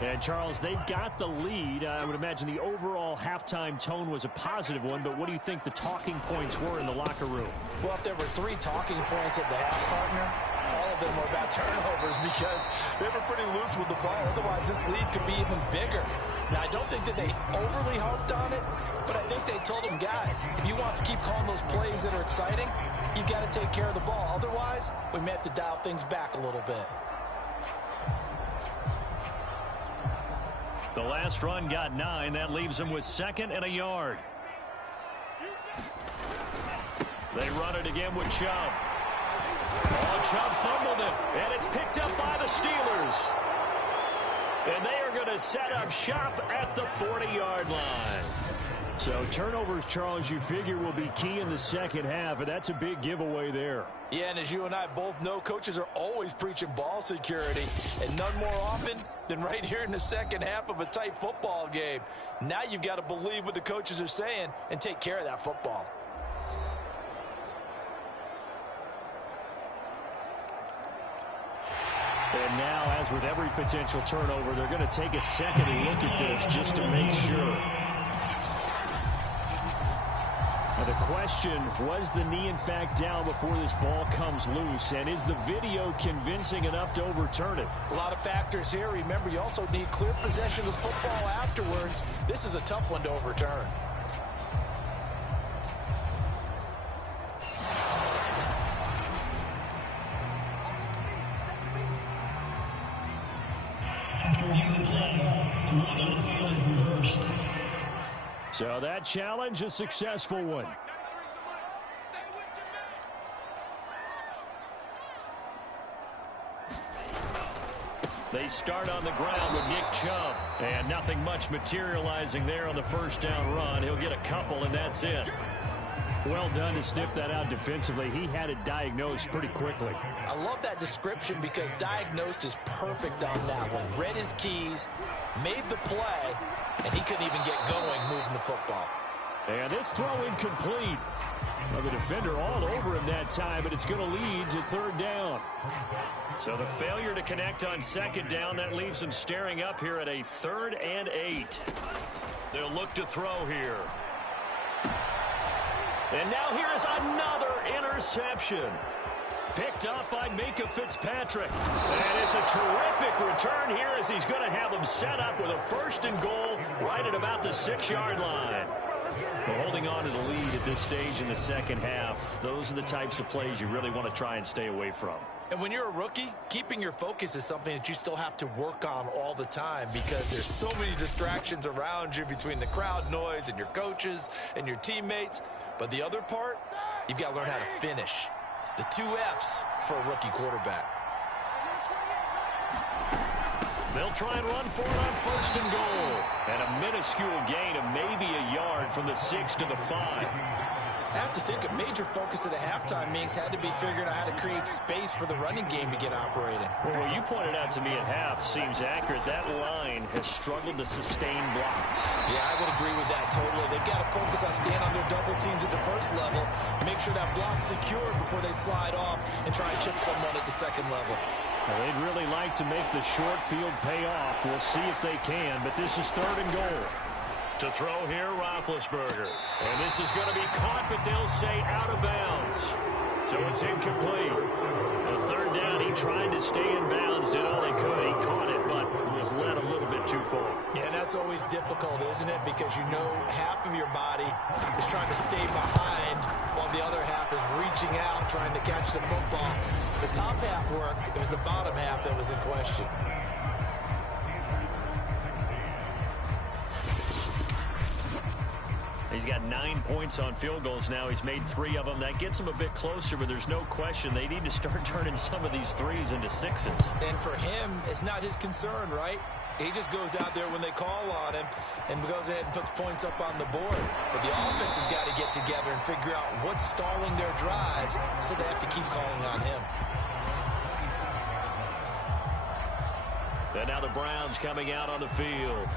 And, Charles, they've got the lead. I would imagine the overall halftime tone was a positive one, but what do you think the talking points were in the locker room? Well, if there were 3 talking points at the half, partner, all of them were about turnovers, because they were pretty loose with the ball. Otherwise, this lead could be even bigger. Now, I don't think that they overly harped on it, but I think they told them, guys, if you want to keep calling those plays that are exciting, you've got to take care of the ball. Otherwise, we may have to dial things back a little bit. The last run got 9. That leaves them with 2nd and a yard. They run it again with Chubb. Oh, Chubb fumbled it, and it's picked up by the Steelers. And they are going to set up shop at the 40-yard line. So turnovers, Charles, you figure will be key in the second half, and that's a big giveaway there. Yeah, and as you and I both know, coaches are always preaching ball security, and none more often than right here in the second half of a tight football game. Now you've got to believe what the coaches are saying and take care of that football. And now, as with every potential turnover, they're going to take a second look at this just to make sure. Now the question, was the knee in fact down before this ball comes loose? And is the video convincing enough to overturn it? A lot of factors here. Remember, you also need clear possession of the football afterwards. This is a tough one to overturn. After reviewing the play, the ruling on the field is reversed. So that challenge, a successful one. They start on the ground with Nick Chubb. And nothing much materializing there on the first down run. He'll get a couple, and that's it. Well done to sniff that out defensively. He had it diagnosed pretty quickly. I love that description because diagnosed is perfect on that one. Read his keys, made the play, and he couldn't even get going moving the football. And this throw incomplete. Well, the defender all over him that time, but it's going to lead to third down. So the failure to connect on second down, that leaves him staring up here at a 3rd and 8. They'll look to throw here. And now here is another interception. Picked up by Minka Fitzpatrick. And it's a terrific return here as he's going to have them set up with a 1st and goal right at about the 6-yard line. Well, holding on to the lead at this stage in the second half, those are the types of plays you really want to try and stay away from. And when you're a rookie, keeping your focus is something that you still have to work on all the time because there's so many distractions around you between the crowd noise and your coaches and your teammates. But the other part, you've got to learn how to finish. It's the 2 F's for a rookie quarterback. They'll try and run for it on 1st and goal. And a minuscule gain of maybe a yard from the 6 to the 5. I have to think a major focus of the halftime meetings had to be figuring out how to create space for the running game to get operating. Well, what you pointed out to me at half seems accurate. That line has struggled to sustain blocks. Yeah, I would agree with that totally. They've got to focus on staying on their double teams at the first level, make sure that block's secured before they slide off and try and chip someone at the second level. Well, they'd really like to make the short field pay off. We'll see if they can, but this is 3rd and goal. To throw here, Roethlisberger. And this is going to be caught, but they'll say out of bounds. So it's incomplete. On 3rd down, he tried to stay in bounds, did all he could. He caught it, but was led a little bit too far. Yeah, and that's always difficult, isn't it? Because you know half of your body is trying to stay behind while the other half is reaching out, trying to catch the football. The top half worked. It was the bottom half that was in question. He's got 9 points on field goals now. He's made 3 of them. That gets him a bit closer, but there's no question they need to start turning some of these 3s into 6s. And for him, it's not his concern, right? He just goes out there when they call on him and goes ahead and puts points up on the board. But the offense has got to get together and figure out what's stalling their drives, so they have to keep calling on him. And now the Browns coming out on the field.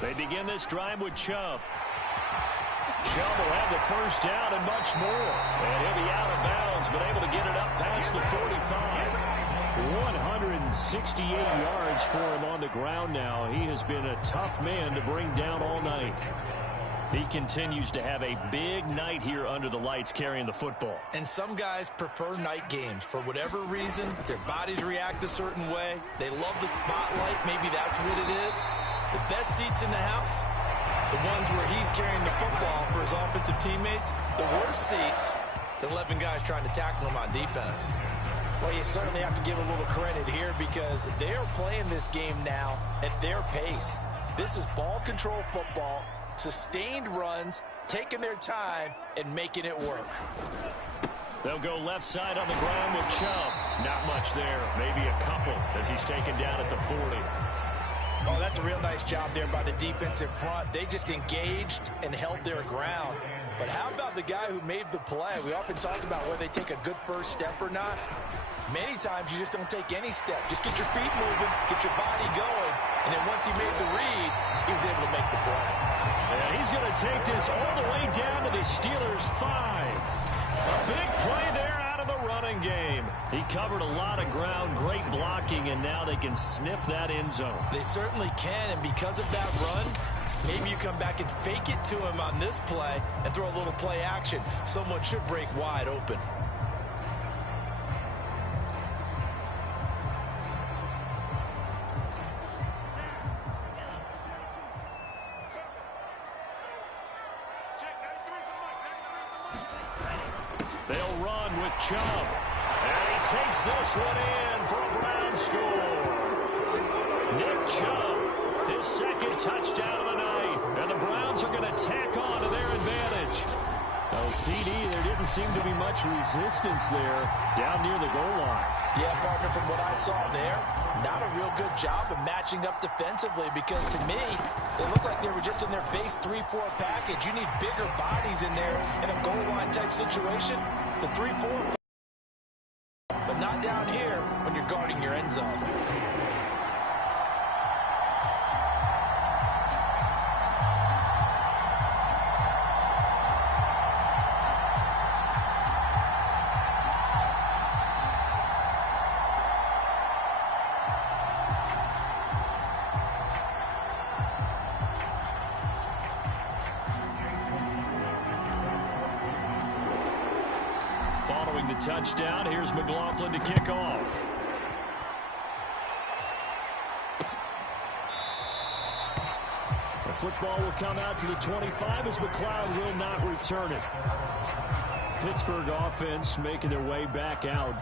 They begin this drive with Chubb. Chubb will have the 1st down and much more. And he'll be out of bounds, but able to get it up past the 45. 168 yards for him on the ground now. He has been a tough man to bring down all night. He continues to have a big night here under the lights carrying the football. And some guys prefer night games. For whatever reason, their bodies react a certain way. They love the spotlight. Maybe that's what it is. The best seats in the house, the ones where he's carrying the football for his offensive teammates. The worst seats, the 11 guys trying to tackle him on defense. Well, you certainly have to give a little credit here because they are playing this game now at their pace. This is ball control football, sustained runs, taking their time, and making it work. They'll go left side on the ground with Chubb. Not much there, maybe a couple as he's taken down at the 40. Oh, that's a real nice job there by the defensive front. They just engaged and held their ground. But how about the guy who made the play? We often talk about whether they take a good first step or not. Many times you just don't take any step. Just get your feet moving, get your body going, and then once he made the read, he was able to make the play. And he's going to take this all the way down to the Steelers' 5. A big play there out of the running game. He covered a lot of ground, great blocking, and now they can sniff that end zone. They certainly can, and because of that run, maybe you come back and fake it to him on this play and throw a little play action. Someone should break wide open. They'll run with Chubb. And he takes this one in for a Brown score. Nick Chubb, his second touchdown of the night. And the Browns are going to tack on to their advantage. Oh, CD, there didn't seem to be much resistance there down near the goal line. Yeah, partner, from what I saw there, not a real good job of matching up defensively because to me, they looked like they were just in their base 3-4 package. You need bigger bodies in there in a goal line type situation. The 3-4, but not down here when you're guarding your end zone. Following the touchdown, here's McLaughlin to kick off. The football will come out to the 25 as McLeod will not return it. Pittsburgh offense making their way back out.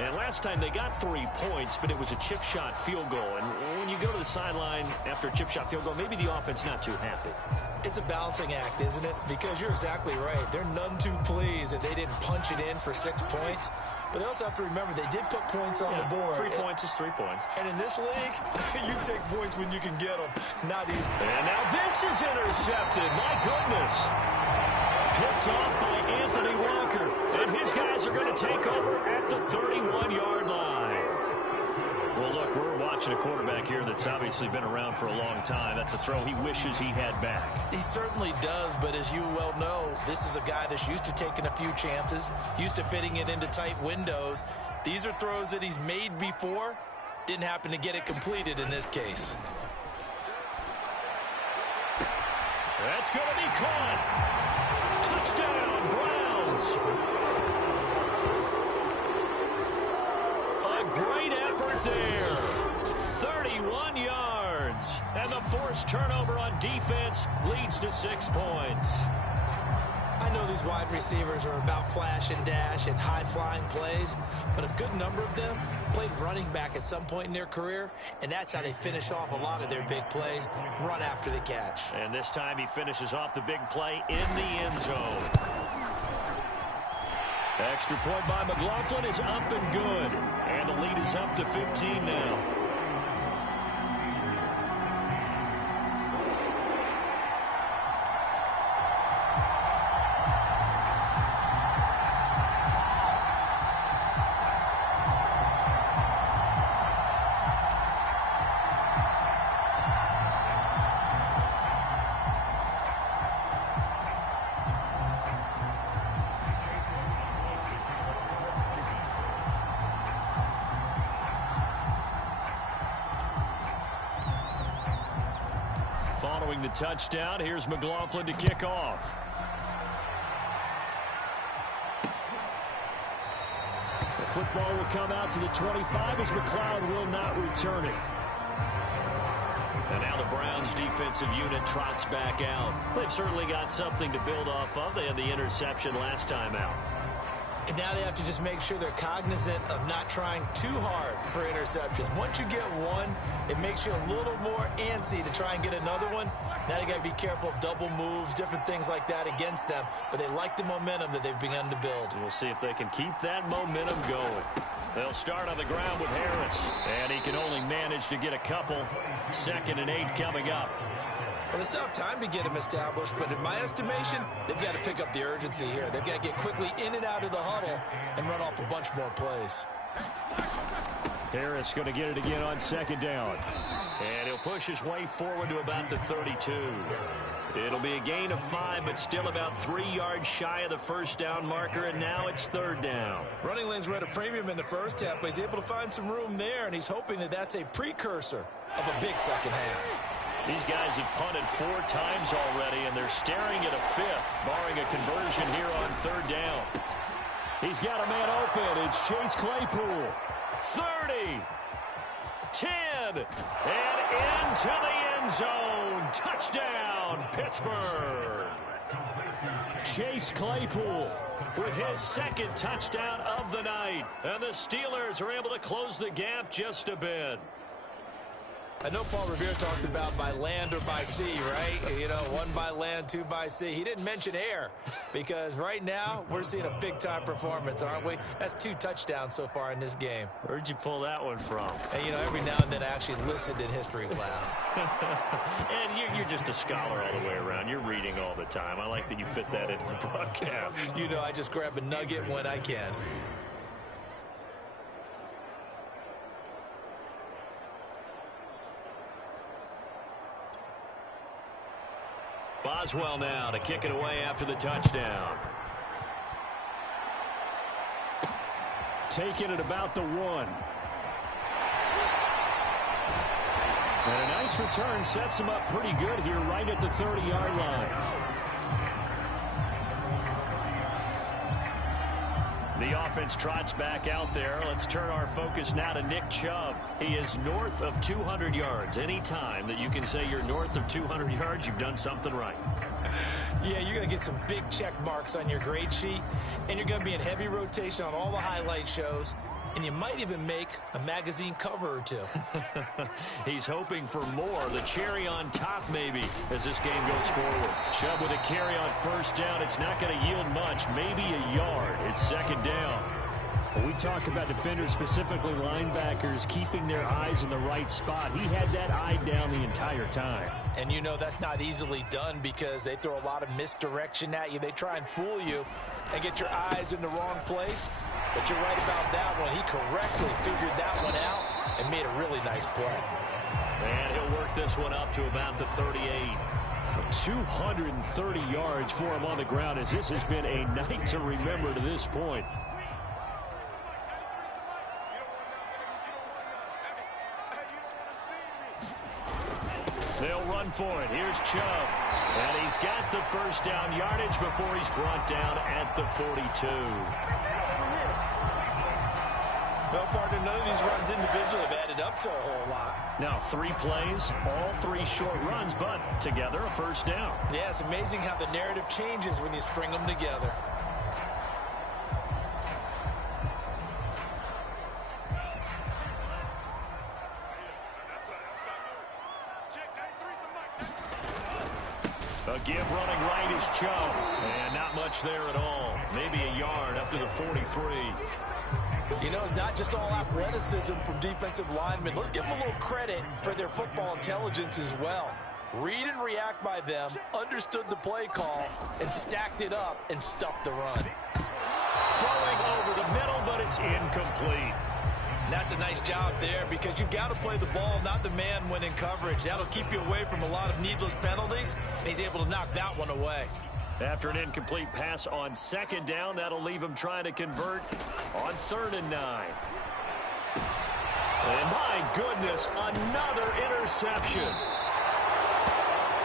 And last time they got 3 points, but it was a chip shot field goal. And when you go to the sideline after a chip shot field goal, maybe the offense not too happy. It's a balancing act, isn't it? Because you're exactly right. They're none too pleased that they didn't punch it in for 6 points. But they also have to remember they did put points on the board. 3 points is 3 points. And in this league, you take points when you can get them. Not easy. And now this is intercepted. My goodness. Picked off by Anthony Walker. And his guys are going to take over at the 31-yard line. Well, look, we're watching a quarterback here that's obviously been around for a long time. That's a throw he wishes he had back. He certainly does, but as you well know, this is a guy that's used to taking a few chances, used to fitting it into tight windows. These are throws that he's made before. Didn't happen to get it completed in this case. That's going to be caught. Touchdown, Browns. A great effort there. 31 yards. And the forced turnover on defense leads to 6 points. I know these wide receivers are about flash and dash and high-flying plays, but a good number of them played running back at some point in their career, and that's how they finish off a lot of their big plays, run after the catch. And this time he finishes off the big play in the end zone. Extra point by McLaughlin is up and good. And the lead is up to 15 now. Following the touchdown, here's McLaughlin to kick off. The football will come out to the 25 as McLeod will not return it. And now the Browns defensive unit trots back out. They've certainly got something to build off of. They had the interception last time out. And now they have to just make sure they're cognizant of not trying too hard for interceptions. Once you get one, it makes you a little more antsy to try and get another one. Now you got to be careful of double moves, different things like that against them. But they like the momentum that they've begun to build. We'll see if they can keep that momentum going. They'll start on the ground with Harris. And he can only manage to get a couple. 2nd and 8 coming up. Well, they still have time to get him established, but in my estimation, they've got to pick up the urgency here. They've got to get quickly in and out of the huddle and run off a bunch more plays. Harris going to get it again on 2nd down. And he'll push his way forward to about the 32. It'll be a gain of 5, but still about 3 yards shy of the first down marker, and now it's 3rd down. Running lanes were at a premium in the first half, but he's able to find some room there, and he's hoping that that's a precursor of a big second half. These guys have punted 4 times already, and they're staring at a 5th, barring a conversion here on 3rd down. He's got a man open. It's Chase Claypool. 30, 10, and into the end zone. Touchdown, Pittsburgh. Chase Claypool with his 2nd touchdown of the night. And the Steelers are able to close the gap just a bit. I know Paul Revere talked about by land or by sea, right? You know, 1 by land, 2 by sea. He didn't mention air because right now we're seeing a big-time performance, aren't we? That's 2 touchdowns so far in this game. Where'd you pull that one from? And, you know, every now and then I actually listened in history class. And you're just a scholar all the way around. You're reading all the time. I like that you fit that into the broadcast. You know, I just grab a nugget when I can. Boswell now to kick it away after the touchdown. Taking it about the 1. And a nice return sets him up pretty good here right at the 30-yard line. The offense trots back out there. Let's turn our focus now to Nick Chubb. He is north of 200 yards. Any time that you can say you're north of 200 yards, you've done something right. Yeah, you're going to get some big check marks on your grade sheet, and you're going to be in heavy rotation on all the highlight shows, and you might even make a magazine cover or 2. He's hoping for more, the cherry on top maybe, as this game goes forward. Chubb with a carry on 1st down. It's not going to yield much, maybe a yard. It's 2nd down. When we talk about defenders, specifically linebackers, keeping their eyes in the right spot, he had that eye down the entire time. And you know that's not easily done because they throw a lot of misdirection at you. They try and fool you and get your eyes in the wrong place. But you're right about that one. He correctly figured that one out and made a really nice play. And he'll work this one up to about the 38. 230 yards for him on the ground, as this has been a night to remember to this point. They'll run for it. Here's Chubb. And he's got the 1st down yardage before he's brought down at the 42. Well, partner, none of these runs individually have added up to a whole lot. Now 3 plays, all 3 short runs, but together a 1st down. Yeah, it's amazing how the narrative changes when you string them together. A give running right is Chubb. And not much there at all. Maybe a yard up to the 43. You know, it's not just all athleticism from defensive linemen. Let's give them a little credit for their football intelligence as well. Read and react by them, understood the play call, and stacked it up and stuffed the run. Throwing over the middle, but it's incomplete. That's a nice job there because you've got to play the ball, not the man when in coverage. That'll keep you away from a lot of needless penalties, and he's able to knock that one away. After an incomplete pass on 2nd down, that'll leave him trying to convert on 3rd and 9. And my goodness, another interception.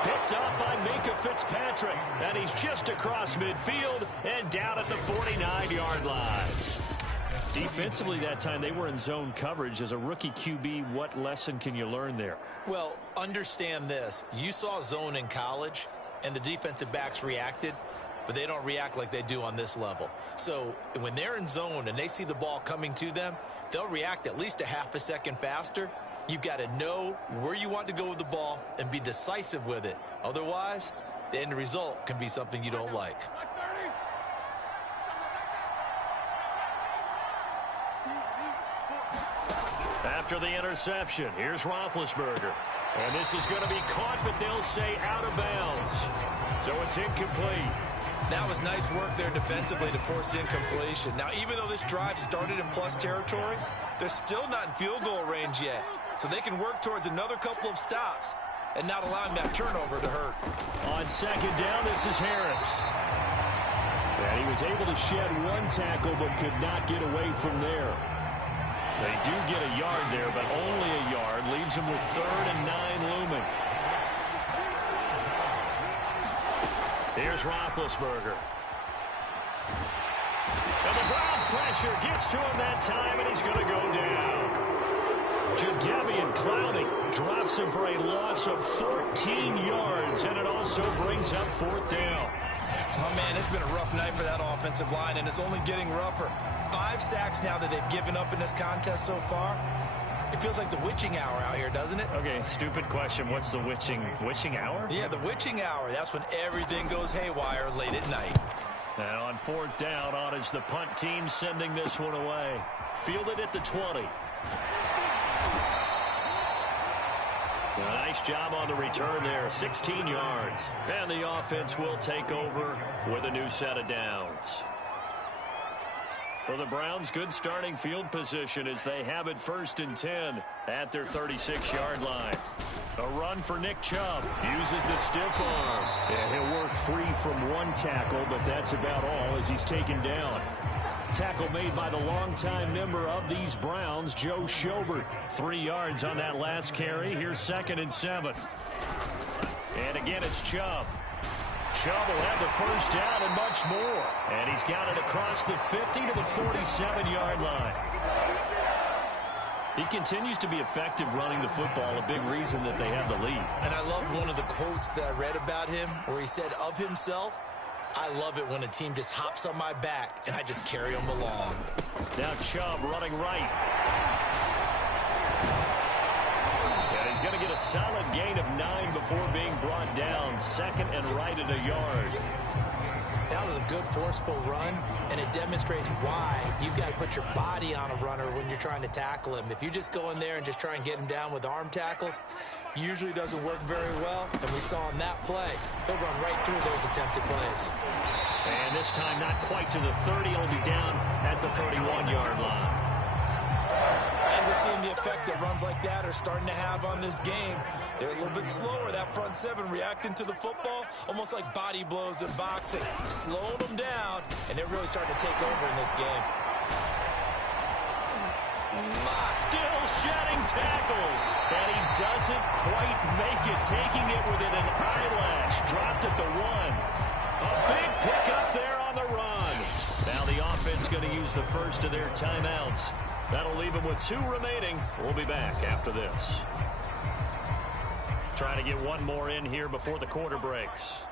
Picked up by Minka Fitzpatrick, and he's just across midfield and down at the 49-yard line. Defensively that time, they were in zone coverage. As a rookie QB, what lesson can you learn there? Well, understand this. You saw zone in college, and the defensive backs reacted, but they don't react like they do on this level. So when they're in zone and they see the ball coming to them, they'll react at least a half a second faster. You've got to know where you want to go with the ball and be decisive with it. Otherwise, the end result can be something you don't like. After the interception, here's Roethlisberger. And this is going to be caught, but they'll say out of bounds. So it's incomplete. That was nice work there defensively to force incompletion. Now, even though this drive started in plus territory, they're still not in field goal range yet. So they can work towards another couple of stops and not allowing that turnover to hurt. On second down, this is Harris. And he was able to shed one tackle but could not get away from there. They do get a yard there, but only a yard. Leaves him with 3rd and 9 looming. Here's Roethlisberger. And the Browns pressure gets to him that time, and he's going to go down. Jadeveon Clowney drops him for a loss of 14 yards, and it also brings up 4th down. Oh, man, it's been a rough night for that offensive line, and it's only getting rougher. 5 sacks now that they've given up in this contest so far. It feels like the witching hour out here, doesn't it? Okay, stupid question. What's the witching hour? Yeah, the witching hour. That's when everything goes haywire late at night. And on 4th down, on is the punt team sending this one away. Fielded at the 20. Nice job on the return there, 16 yards. And the offense will take over with a new set of downs. For the Browns, good starting field position as they have it 1st and 10 at their 36-yard line. A run for Nick Chubb. Uses the stiff arm. Yeah, he'll work free from one tackle, but that's about all as he's taken down. Tackle made by the longtime member of these Browns, Joe Schobert. 3 yards on that last carry. Here's 2nd and 7. And again, it's Chubb. Chubb will have the 1st down and much more. And he's got it across the 50 to the 47-yard line. He continues to be effective running the football, a big reason that they have the lead. And I love one of the quotes that I read about him where he said of himself, "I love it when a team just hops on my back and I just carry them along." Now Chubb running right. And he's going to get a solid gain of 9 before being brought down. 2nd and right at a yard. That was a good forceful run, and it demonstrates why you've got to put your body on a runner when you're trying to tackle him. If you just go in there and just try and get him down with arm tackles, usually doesn't work very well, and we saw in that play, he'll run right through those attempted plays. And this time not quite to the 30. He'll be down at the 31-yard line. And we're seeing the effect that runs like that are starting to have on this game. They're a little bit slower, that front 7 reacting to the football, almost like body blows in boxing, slowing them down, and they're really starting to take over in this game. Still shedding tackles, and he doesn't quite make it, taking it within an eyelash. Dropped at the 1. A big pickup there on the run. Now the offense going to use the first of their timeouts. That'll leave them with 2 remaining. We'll be back after this. Trying to get one more in here before the quarter breaks.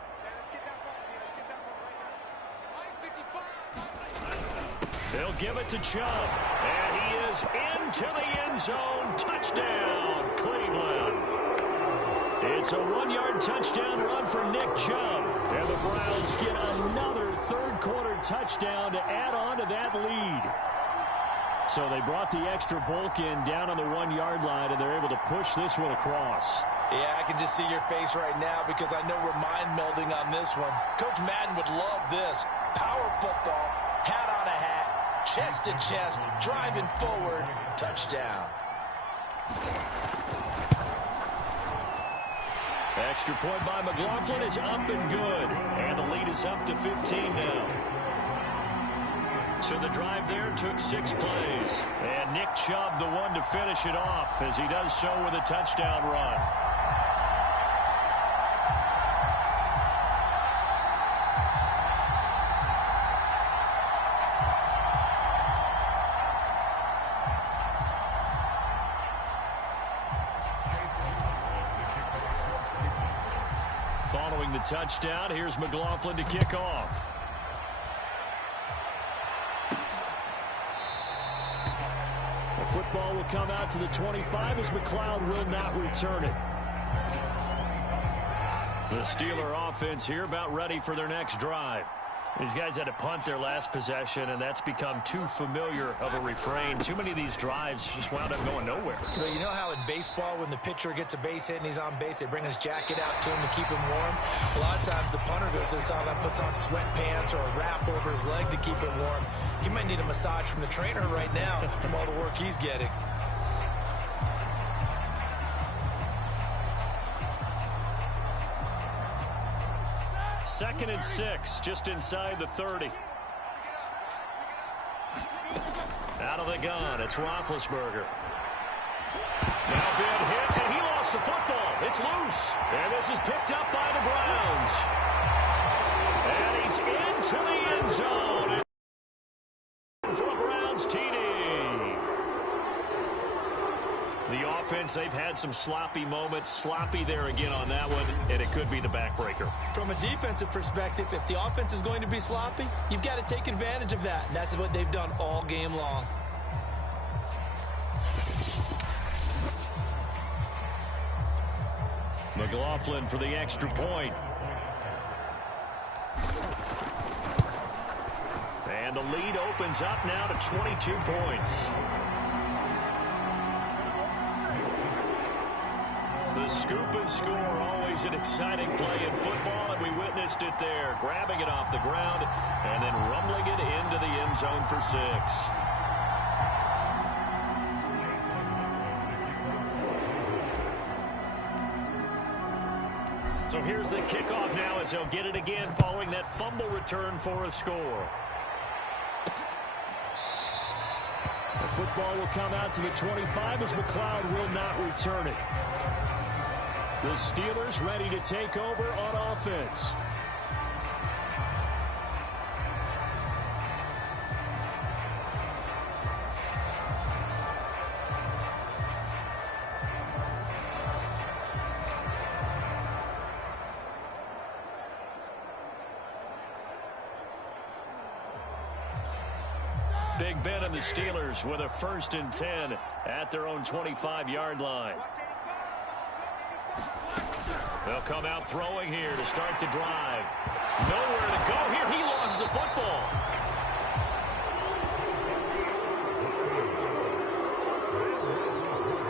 They'll give it to Chubb. And he is into the end zone. Touchdown, Cleveland. It's a 1-yard touchdown run for Nick Chubb. And the Browns get another third-quarter touchdown to add on to that lead. So they brought the extra bulk in down on the 1-yard line, and they're able to push this one across. Yeah, I can just see your face right now because I know we're mind-melding on this one. Coach Madden would love this. Power football, hat on a hat, chest to chest, driving forward, touchdown. Extra point by McLaughlin is up and good. And the lead is up to 15 now. So the drive there took 6 plays. And Nick Chubb the one to finish it off as he does so with a touchdown run. Following the touchdown, here's McLaughlin to kick off. The football will come out to the 25 as McLeod will not return it. The Steeler offense here about ready for their next drive. These guys had to punt their last possession, and that's become too familiar of a refrain. Too many of these drives just wound up going nowhere. But you know how in baseball, when the pitcher gets a base hit and he's on base, they bring his jacket out to him to keep him warm? A lot of times the punter goes to the sideline, puts on sweatpants or a wrap over his leg to keep him warm. He might need a massage from the trainer right now from all the work he's getting. 2nd and 6, just inside the 30. Out of the gun, it's Roethlisberger. Now big hit, and he lost the football. It's loose, and this is picked up by the Browns. And he's into the end zone for a Browns TD. The offense, they've had some sloppy moments. Sloppy there again on that one, and it could be the backbreaker. From a defensive perspective, if the offense is going to be sloppy, you've got to take advantage of that. And that's what they've done all game long. McLaughlin for the extra point. And the lead opens up now to 22 points. The scoop and score, always an exciting play in football, and we witnessed it there. Grabbing it off the ground and then rumbling it into the end zone for 6. So here's the kickoff now as they'll get it again following that fumble return for a score. The football will come out to the 25 as McLeod will not return it. The Steelers ready to take over on offense. Big Ben and the Steelers with a 1st and 10 at their own 25-yard line. They'll come out throwing here to start the drive. Nowhere to go here. He lost the football.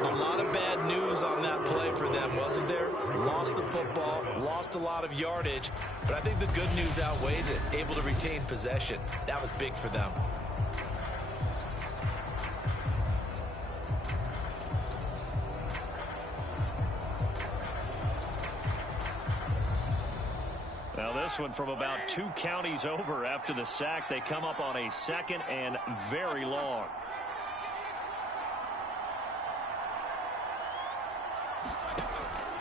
A lot of bad news on that play for them, wasn't there? Lost the football, lost a lot of yardage, but I think the good news outweighs it. Able to retain possession. That was big for them. Now this one from about 2 counties over after the sack. They come up on a 2nd and very long.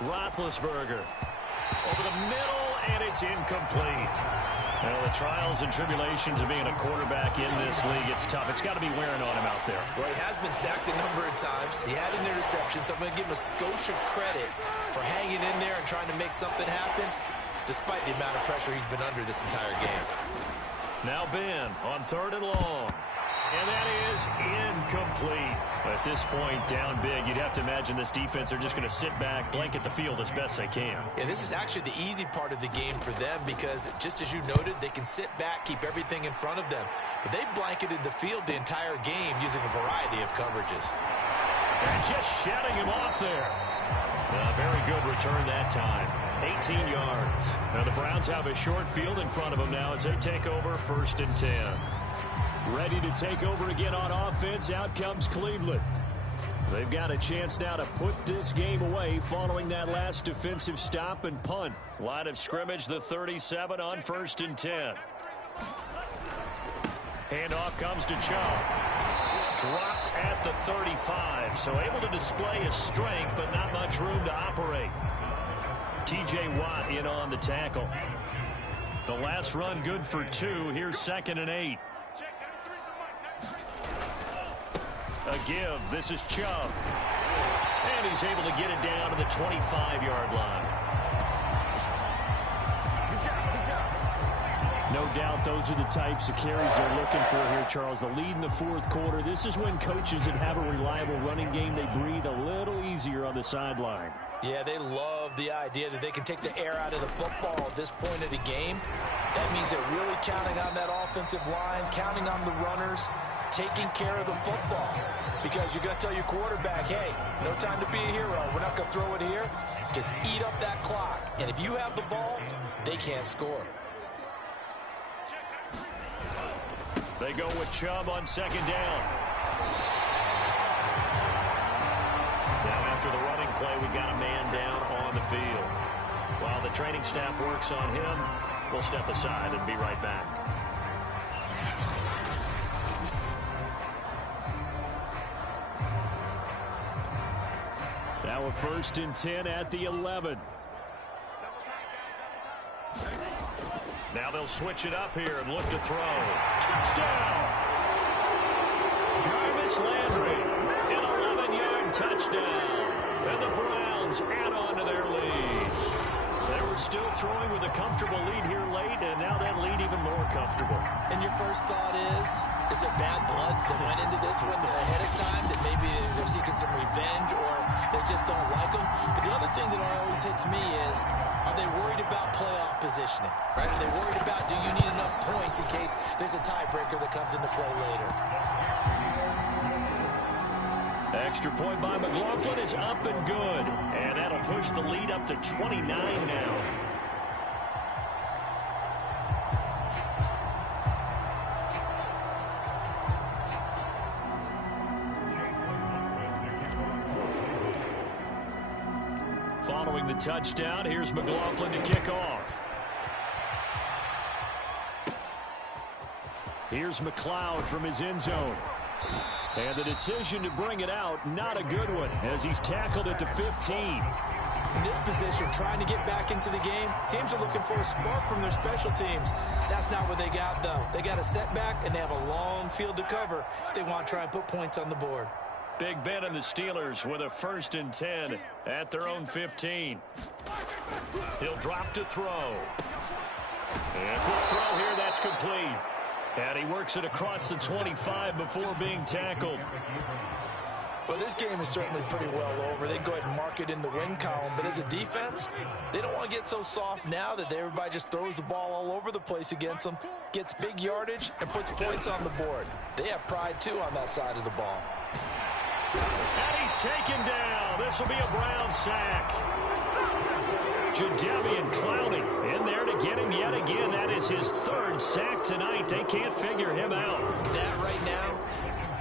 Roethlisberger over the middle, and it's incomplete. Well, the trials and tribulations of being a quarterback in this league, it's tough. It's got to be wearing on him out there. Well, he has been sacked a number of times. He had an interception, so I'm going to give him a skosh of credit for hanging in there and trying to make something happen, despite the amount of pressure he's been under this entire game. Now Ben on 3rd and long. And that is incomplete. At this point, down big, you'd have to imagine this defense are just going to sit back, blanket the field as best they can. Yeah, this is actually the easy part of the game for them because, just as you noted, they can sit back, keep everything in front of them. But they've blanketed the field the entire game using a variety of coverages. And just shutting him off there. A very good return that time. 18 yards. Now the Browns have a short field in front of them now as they take over 1st and 10. Ready to take over again on offense. Out comes Cleveland. They've got a chance now to put this game away following that last defensive stop and punt. Line of scrimmage, the 37 on 1st and 10. Handoff comes to Chubb. Dropped at the 35, so able to display his strength, but not much room to operate. T.J. Watt in on the tackle. The last run good for 2. Here's 2nd and 8. A give. This is Chubb. And he's able to get it down to the 25-yard line. No doubt those are the types of carries they're looking for here, Charles. The lead in the 4th quarter. This is when coaches that have a reliable running game, they breathe a little easier on the sideline. Yeah, they love the idea that they can take the air out of the football at this point of the game. That means they're really counting on that offensive line, counting on the runners, taking care of the football. Because you're going to tell your quarterback, hey, no time to be a hero. We're not going to throw it here. Just eat up that clock. And if you have the ball, they can't score. They go with Chubb on 2nd down. Now after the running play, we've got a man down on the field. While the training staff works on him, We'll step aside and be right back. Now a 1st and 10 at the 11. Now they'll switch it up here and look to throw. Touchdown! Jarvis Landry, an 11-yard touchdown. And the Browns add on to their lead. They were still throwing with a comfortable lead here late, and now that lead even more comfortable. And your first thought is there bad blood that went into this one ahead of time, that maybe they're seeking some revenge or they just don't like them? But the other thing that always hits me is, are they worried about playoff positioning? Right? Are they worried about, do you need enough points in case there's a tiebreaker that comes into play later? Extra point by McLaughlin is up and good. And that'll push the lead up to 29 now. Following the touchdown, here's McLaughlin to kick off. Here's McLeod from his end zone. And the decision to bring it out, not a good one, as he's tackled at the 15. In this position, trying to get back into the game, teams are looking for a spark from their special teams. That's not what they got, though. They got a setback, and they have a long field to cover if they want to try and put points on the board. Big Ben and the Steelers with a 1st and 10 at their own 15. He'll drop to throw. And quick throw here, that's complete. And he works it across the 25 before being tackled. Well, this game is certainly pretty well over. They go ahead and mark it in the win column. But as a defense, they don't want to get so soft now that everybody just throws the ball all over the place against them, gets big yardage, and puts points on the board. They have pride, too, on that side of the ball. And he's taken down. This will be a Brown sack. Jadeveon Clowney in there to get him yet again. That is his 3rd sack tonight. They can't figure him out. That right now,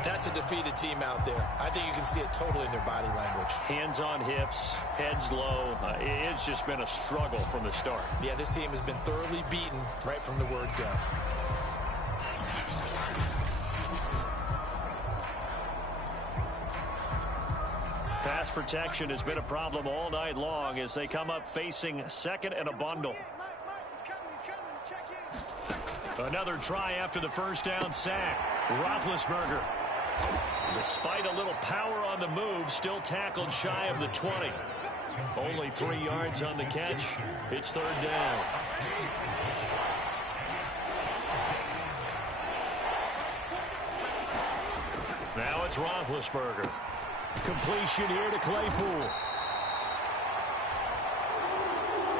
that's a defeated team out there. I think you can see it totally in their body language. Hands on hips, heads low. It's just been a struggle from the start. Yeah, this team has been thoroughly beaten right from the word go. Pass protection has been a problem all night long as they come up facing 2nd and a bundle. Another try after the 1st down sack. Roethlisberger, despite a little power on the move, still tackled shy of the 20. Only 3 yards on the catch. It's 3rd down. Now it's Roethlisberger. Completion here to Claypool.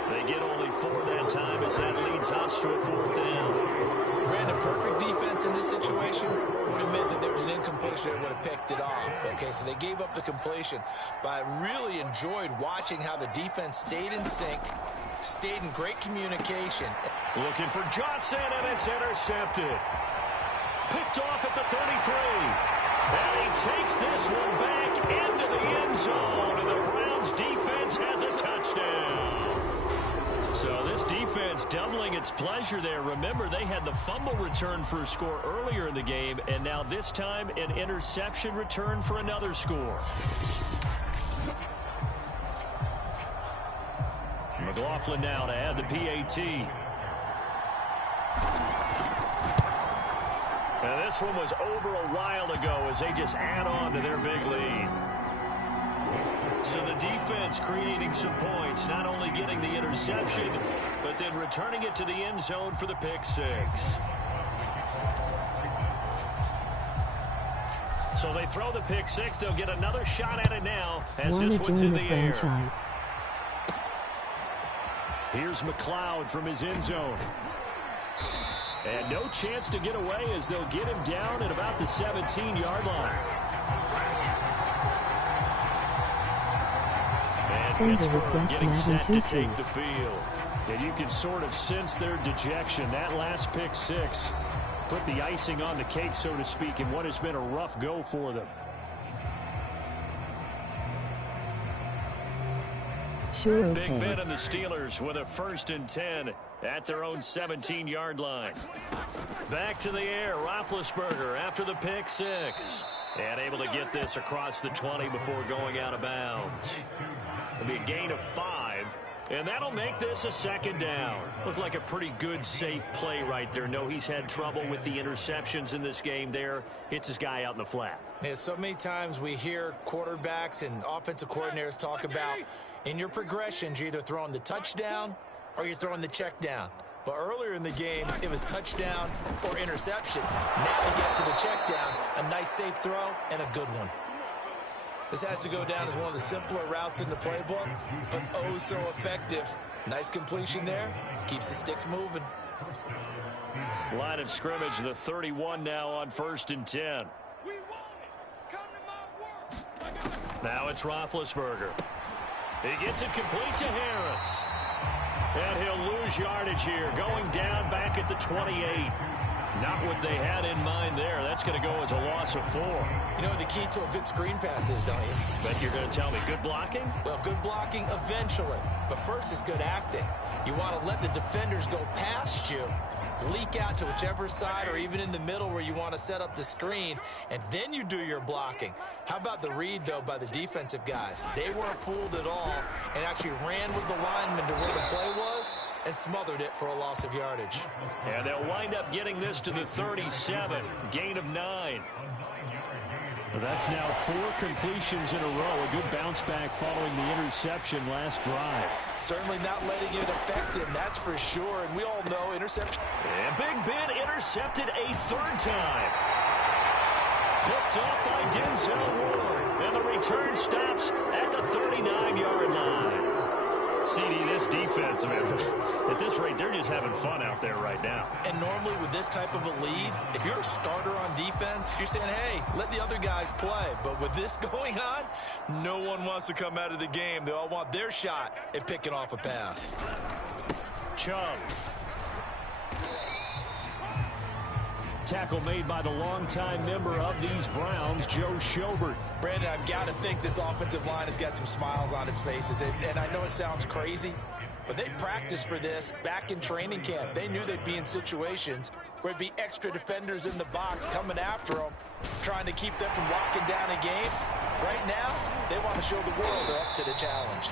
They get only 4 that time as that leads us to a 4th down. Brandon, perfect defense in this situation would have meant that there was an incompletion that would have picked it off. Okay, so they gave up the completion. But I really enjoyed watching how the defense stayed in sync, stayed in great communication. Looking for Johnson, and it's intercepted. Picked off at the 33. And he takes this one back into the end zone, and the Browns defense has a touchdown. So this defense doubling its pleasure there. Remember, they had the fumble return for a score earlier in the game, and now this time an interception return for another score. McLaughlin now to add the PAT. And this one was over a while ago as they just add on to their big lead. So the defense creating some points, not only getting the interception, but then returning it to the end zone for the pick six. So they throw the pick six. They'll get another shot at it now as this one's in the air. Here's McLeod from his end zone. And no chance to get away as they'll get him down at about the 17-yard line. And Pittsburgh getting set to take the field. And you can sort of sense their dejection. That last pick six put the icing on the cake, so to speak, in what has been a rough go for them. Sure, Big Ben and the Steelers with a 1st and 10 at their own 17-yard line. Back to the air, Roethlisberger after the pick six. And able to get this across the 20 before going out of bounds. It'll be a gain of 5, and that'll make this a second down. Looked like a pretty good, safe play right there. No, he's had trouble with the interceptions in this game there. Hits his guy out in the flat. Yeah, so many times we hear quarterbacks and offensive coordinators talk about in your progressions, you're either throwing the touchdown or you're throwing the check down. But earlier in the game, it was touchdown or interception. Now you get to the check down, a nice safe throw, and a good one. This has to go down as one of the simpler routes in the playbook, but oh so effective. Nice completion there. Keeps the sticks moving. Line of scrimmage, the 31 now on 1st and 10. Now it's Roethlisberger. He gets it complete to Harris. And he'll lose yardage here, going down back at the 28. Not what they had in mind there. That's going to go as a loss of 4. You know what the key to a good screen pass is, don't you? But you're going to tell me good blocking? Well, good blocking eventually. But first is good acting. You want to let the defenders go past you, leak out to whichever side or even in the middle where you want to set up the screen, and then you do your blocking. How about the read, though, by the defensive guys? They weren't fooled at all and actually ran with the lineman to where the play was and smothered it for a loss of yardage. And they'll wind up getting this to the 37, gain of 9. That's now 4 completions in a row. A good bounce back following the interception last drive. Certainly not letting it affect him, that's for sure. And we all know interception. And Big Ben intercepted a 3rd time. Picked up by Denzel Ward. And the return stops at the 39-yard line. CD, this defense, man, at this rate, they're just having fun out there right now. And normally with this type of a lead, if you're a starter on defense, you're saying, hey, let the other guys play. But with this going on, no one wants to come out of the game. They all want their shot at picking off a pass. Chubb. Tackle made by the longtime member of these Browns, Joe Schobert. Brandon, I've got to think this offensive line has got some smiles on its faces. And I know it sounds crazy, but they practiced for this back in training camp. They knew they'd be in situations where there'd be extra defenders in the box coming after them, trying to keep them from locking down a game. Right now, they want to show the world they're up to the challenge.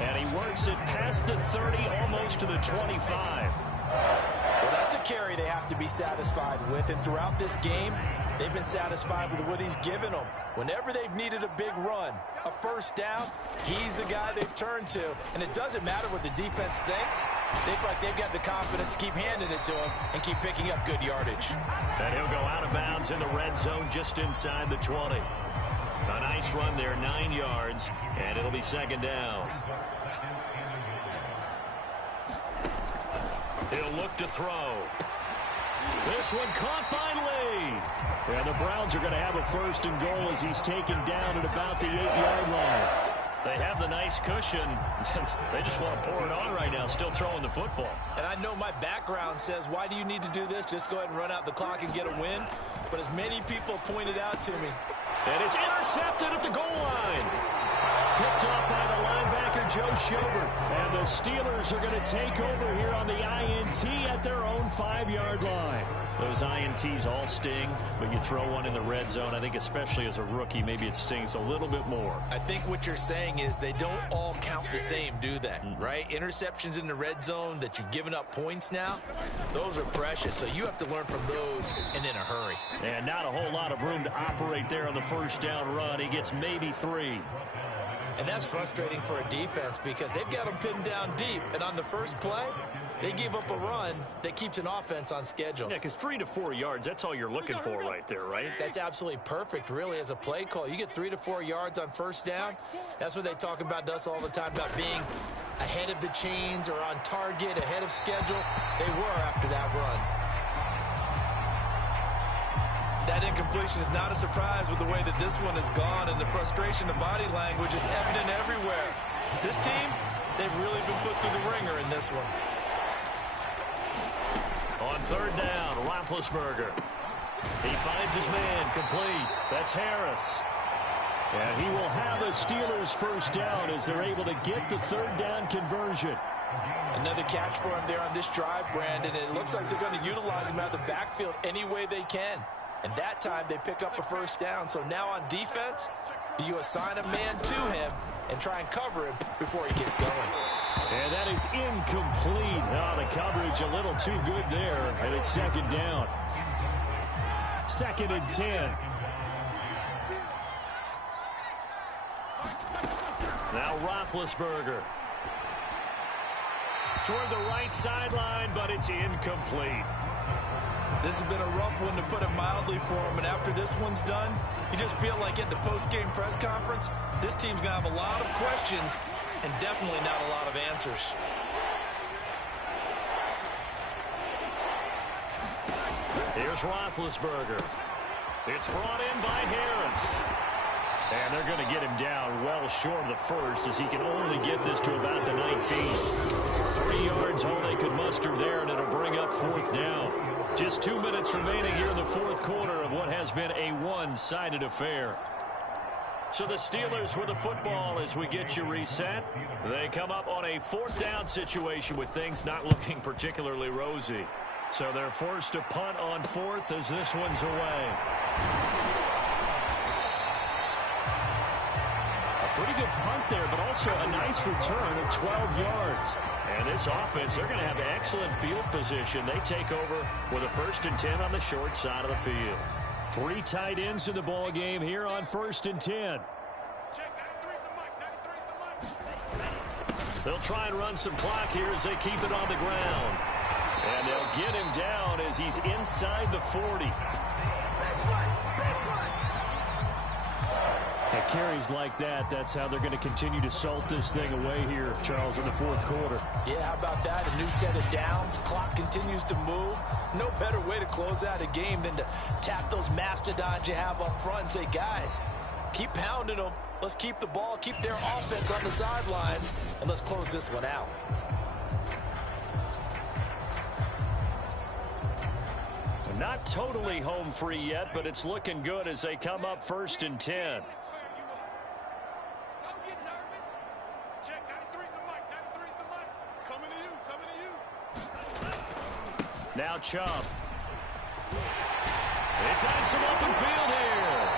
And he works it past the 30, almost to the 25. Well, that's a carry they have to be satisfied with, and throughout this game, they've been satisfied with what he's given them. Whenever they've needed a big run, a first down, he's the guy they've turned to. And it doesn't matter what the defense thinks. They feel like they've got the confidence to keep handing it to him and keep picking up good yardage. And he'll go out of bounds in the red zone just inside the 20. A nice run there, 9 yards, and it'll be second down. He'll look to throw. This one caught by Lee. And the Browns are going to have a 1st and goal as he's taken down at about the 8-yard line. They have the nice cushion. They just want to pour it on right now, still throwing the football. And I know my background says, why do you need to do this? Just go ahead and run out the clock and get a win. But as many people pointed out to me. And it's intercepted at the goal line. Picked up by the linebacker, Joe Schobert. And the Steelers are going to take over here on the INT at their own 5-yard line. Those INTs all sting, but you throw one in the red zone. I think especially as a rookie, maybe it stings a little bit more. I think what you're saying is they don't all count the same, do they? Right? Interceptions in the red zone that you've given up points now, those are precious. So you have to learn from those and in a hurry. And not a whole lot of room to operate there on the first down run. He gets maybe 3. And that's frustrating for a defense because they've got them pinned down deep. And on the first play, they give up a run that keeps an offense on schedule. Yeah, because 3 to 4 yards, that's all you're looking for right there, right? That's absolutely perfect, really, as a play call. You get 3 to 4 yards on first down. That's what they talk about to us all the time, about being ahead of the chains or on target, ahead of schedule. They were after that run. That incompletion is not a surprise with the way that this one has gone, and the frustration of body language is evident everywhere. This team, they've really been put through the ringer in this one. On 3rd down, Roethlisberger. He finds his man complete. That's Harris. And he will have a Steelers first down as they're able to get the third down conversion. Another catch for him there on this drive, Brandon. And it looks like they're going to utilize him out of the backfield any way they can. And that time they pick up a first down. So now on defense, do you assign a man to him and try and cover him before he gets going? And that is incomplete. Oh, the coverage a little too good there. And it's second down. 2nd and 10. Now Roethlisberger. Toward the right sideline, but it's incomplete. This has been a rough one, to put it mildly, for him. And after this one's done, you just feel like at the post-game press conference, this team's going to have a lot of questions and definitely not a lot of answers. Here's Roethlisberger. It's brought in by Harris. And they're going to get him down well short of the first, as he can only get this to about the 19. 3 yards all they could muster there, and it'll bring up 4th down. Just 2 minutes remaining here in the 4th quarter of what has been a one-sided affair. So the Steelers with the football as we get you reset. They come up on a 4th down situation with things not looking particularly rosy. So they're forced to punt on 4th as this one's away. Pretty good punt there, but also a nice return of 12 yards. And this offense, they're going to have excellent field position. They take over with a 1st and 10 on the short side of the field. 3 tight ends in the ball game here on 1st and 10. They'll try and run some clock here as they keep it on the ground. And they'll get him down as he's inside the 40. At carries like that, that's how they're going to continue to salt this thing away here, Charles, in the 4th quarter. Yeah, how about that? A new set of downs. Clock continues to move. No better way to close out a game than to tap those mastodons you have up front and say, guys, keep pounding them. Let's keep the ball, keep their offense on the sidelines, and let's close this one out. Not totally home free yet, but it's looking good as they come up 1st and 10. Now Chubb. They find some open field here.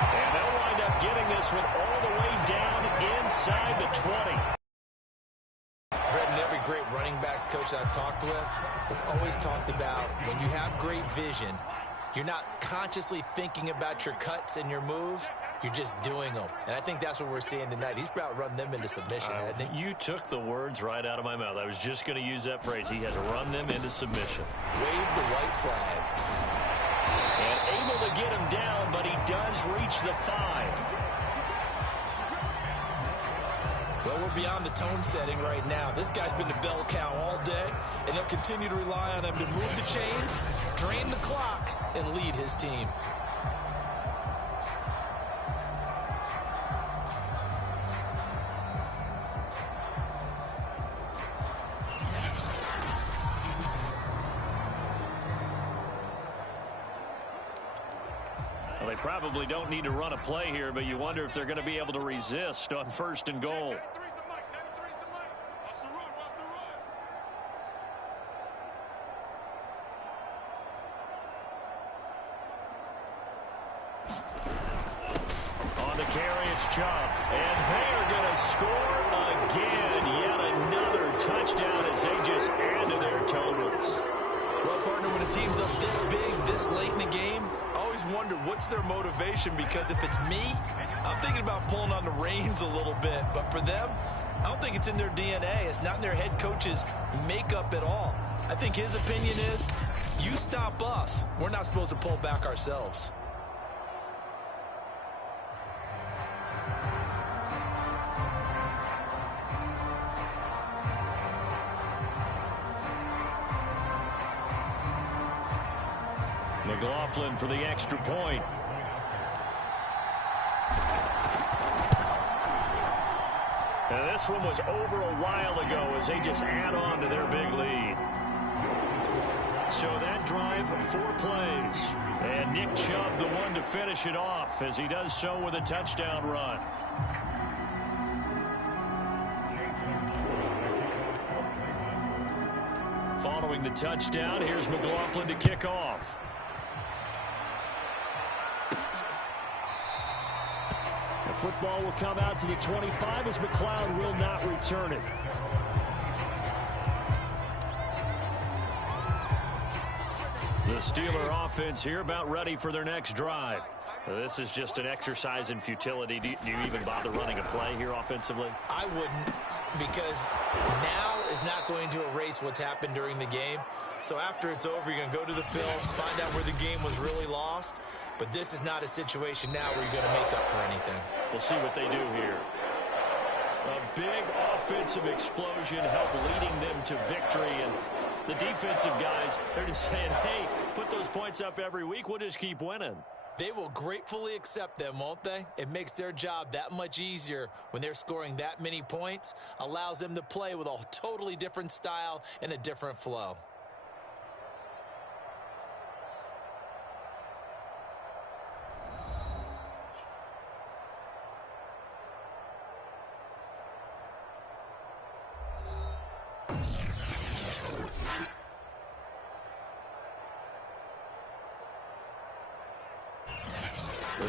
And they'll wind up getting this one all the way down inside the 20. Bretton, every great running backs coach I've talked with has always talked about when you have great vision, you're not consciously thinking about your cuts and your moves. You're just doing them. And I think that's what we're seeing tonight. He's about run them into submission, hasn't he? You took the words right out of my mouth. I was just going to use that phrase. He had to run them into submission. Wave the white flag. And able to get him down, but he does reach the 5. Well, we're beyond the tone setting right now. This guy's been the bell cow all day, and he'll continue to rely on him to move the chains, drain the clock, and lead his team. Well, they probably don't need to run a play here, but you wonder if they're going to be able to resist on 1st and goal. On the carry, it's Chubb. And they're going to score again. Yet another touchdown as they just add to their totals. Well, partner, when a team's up this big, this late in the game, I always wonder what's their motivation, because if it's me, I'm thinking about pulling on the reins a little bit. But for them, I don't think it's in their DNA. It's not in their head coach's makeup at all. I think his opinion is, you stop us. We're not supposed to pull back ourselves. McLaughlin for the extra point. And this one was over a while ago as they just add on to their big lead. So that drive, 4 plays. And Nick Chubb, the one to finish it off, as he does so with a touchdown run. Following the touchdown, here's McLaughlin to kick off. The football will come out to the 25 as McLeod will not return it. The Steeler offense here about ready for their next drive. This is just an exercise in futility. Do you even bother running a play here offensively? I wouldn't, because now is not going to erase what's happened during the game. So after it's over, you're going to go to the film, find out where the game was really lost. But this is not a situation now where you're going to make up for anything. We'll see what they do here. A big offensive explosion helped leading them to victory. And the defensive guys, they're just saying, hey, put those points up every week. We'll just keep winning. They will gratefully accept them, won't they? It makes their job that much easier when they're scoring that many points. Allows them to play with a totally different style and a different flow.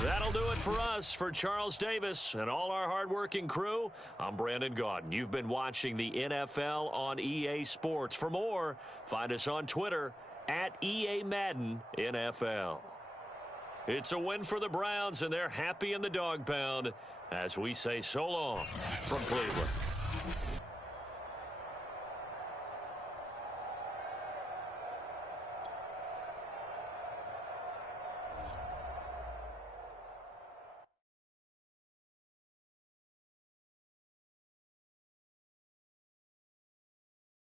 That'll do it for us. For Charles Davis and all our hardworking crew, I'm Brandon Gaudin. You've been watching the NFL on EA Sports. For more, find us on Twitter at EA Madden NFL. It's a win for the Browns, and they're happy in the dog pound as we say so long from Cleveland.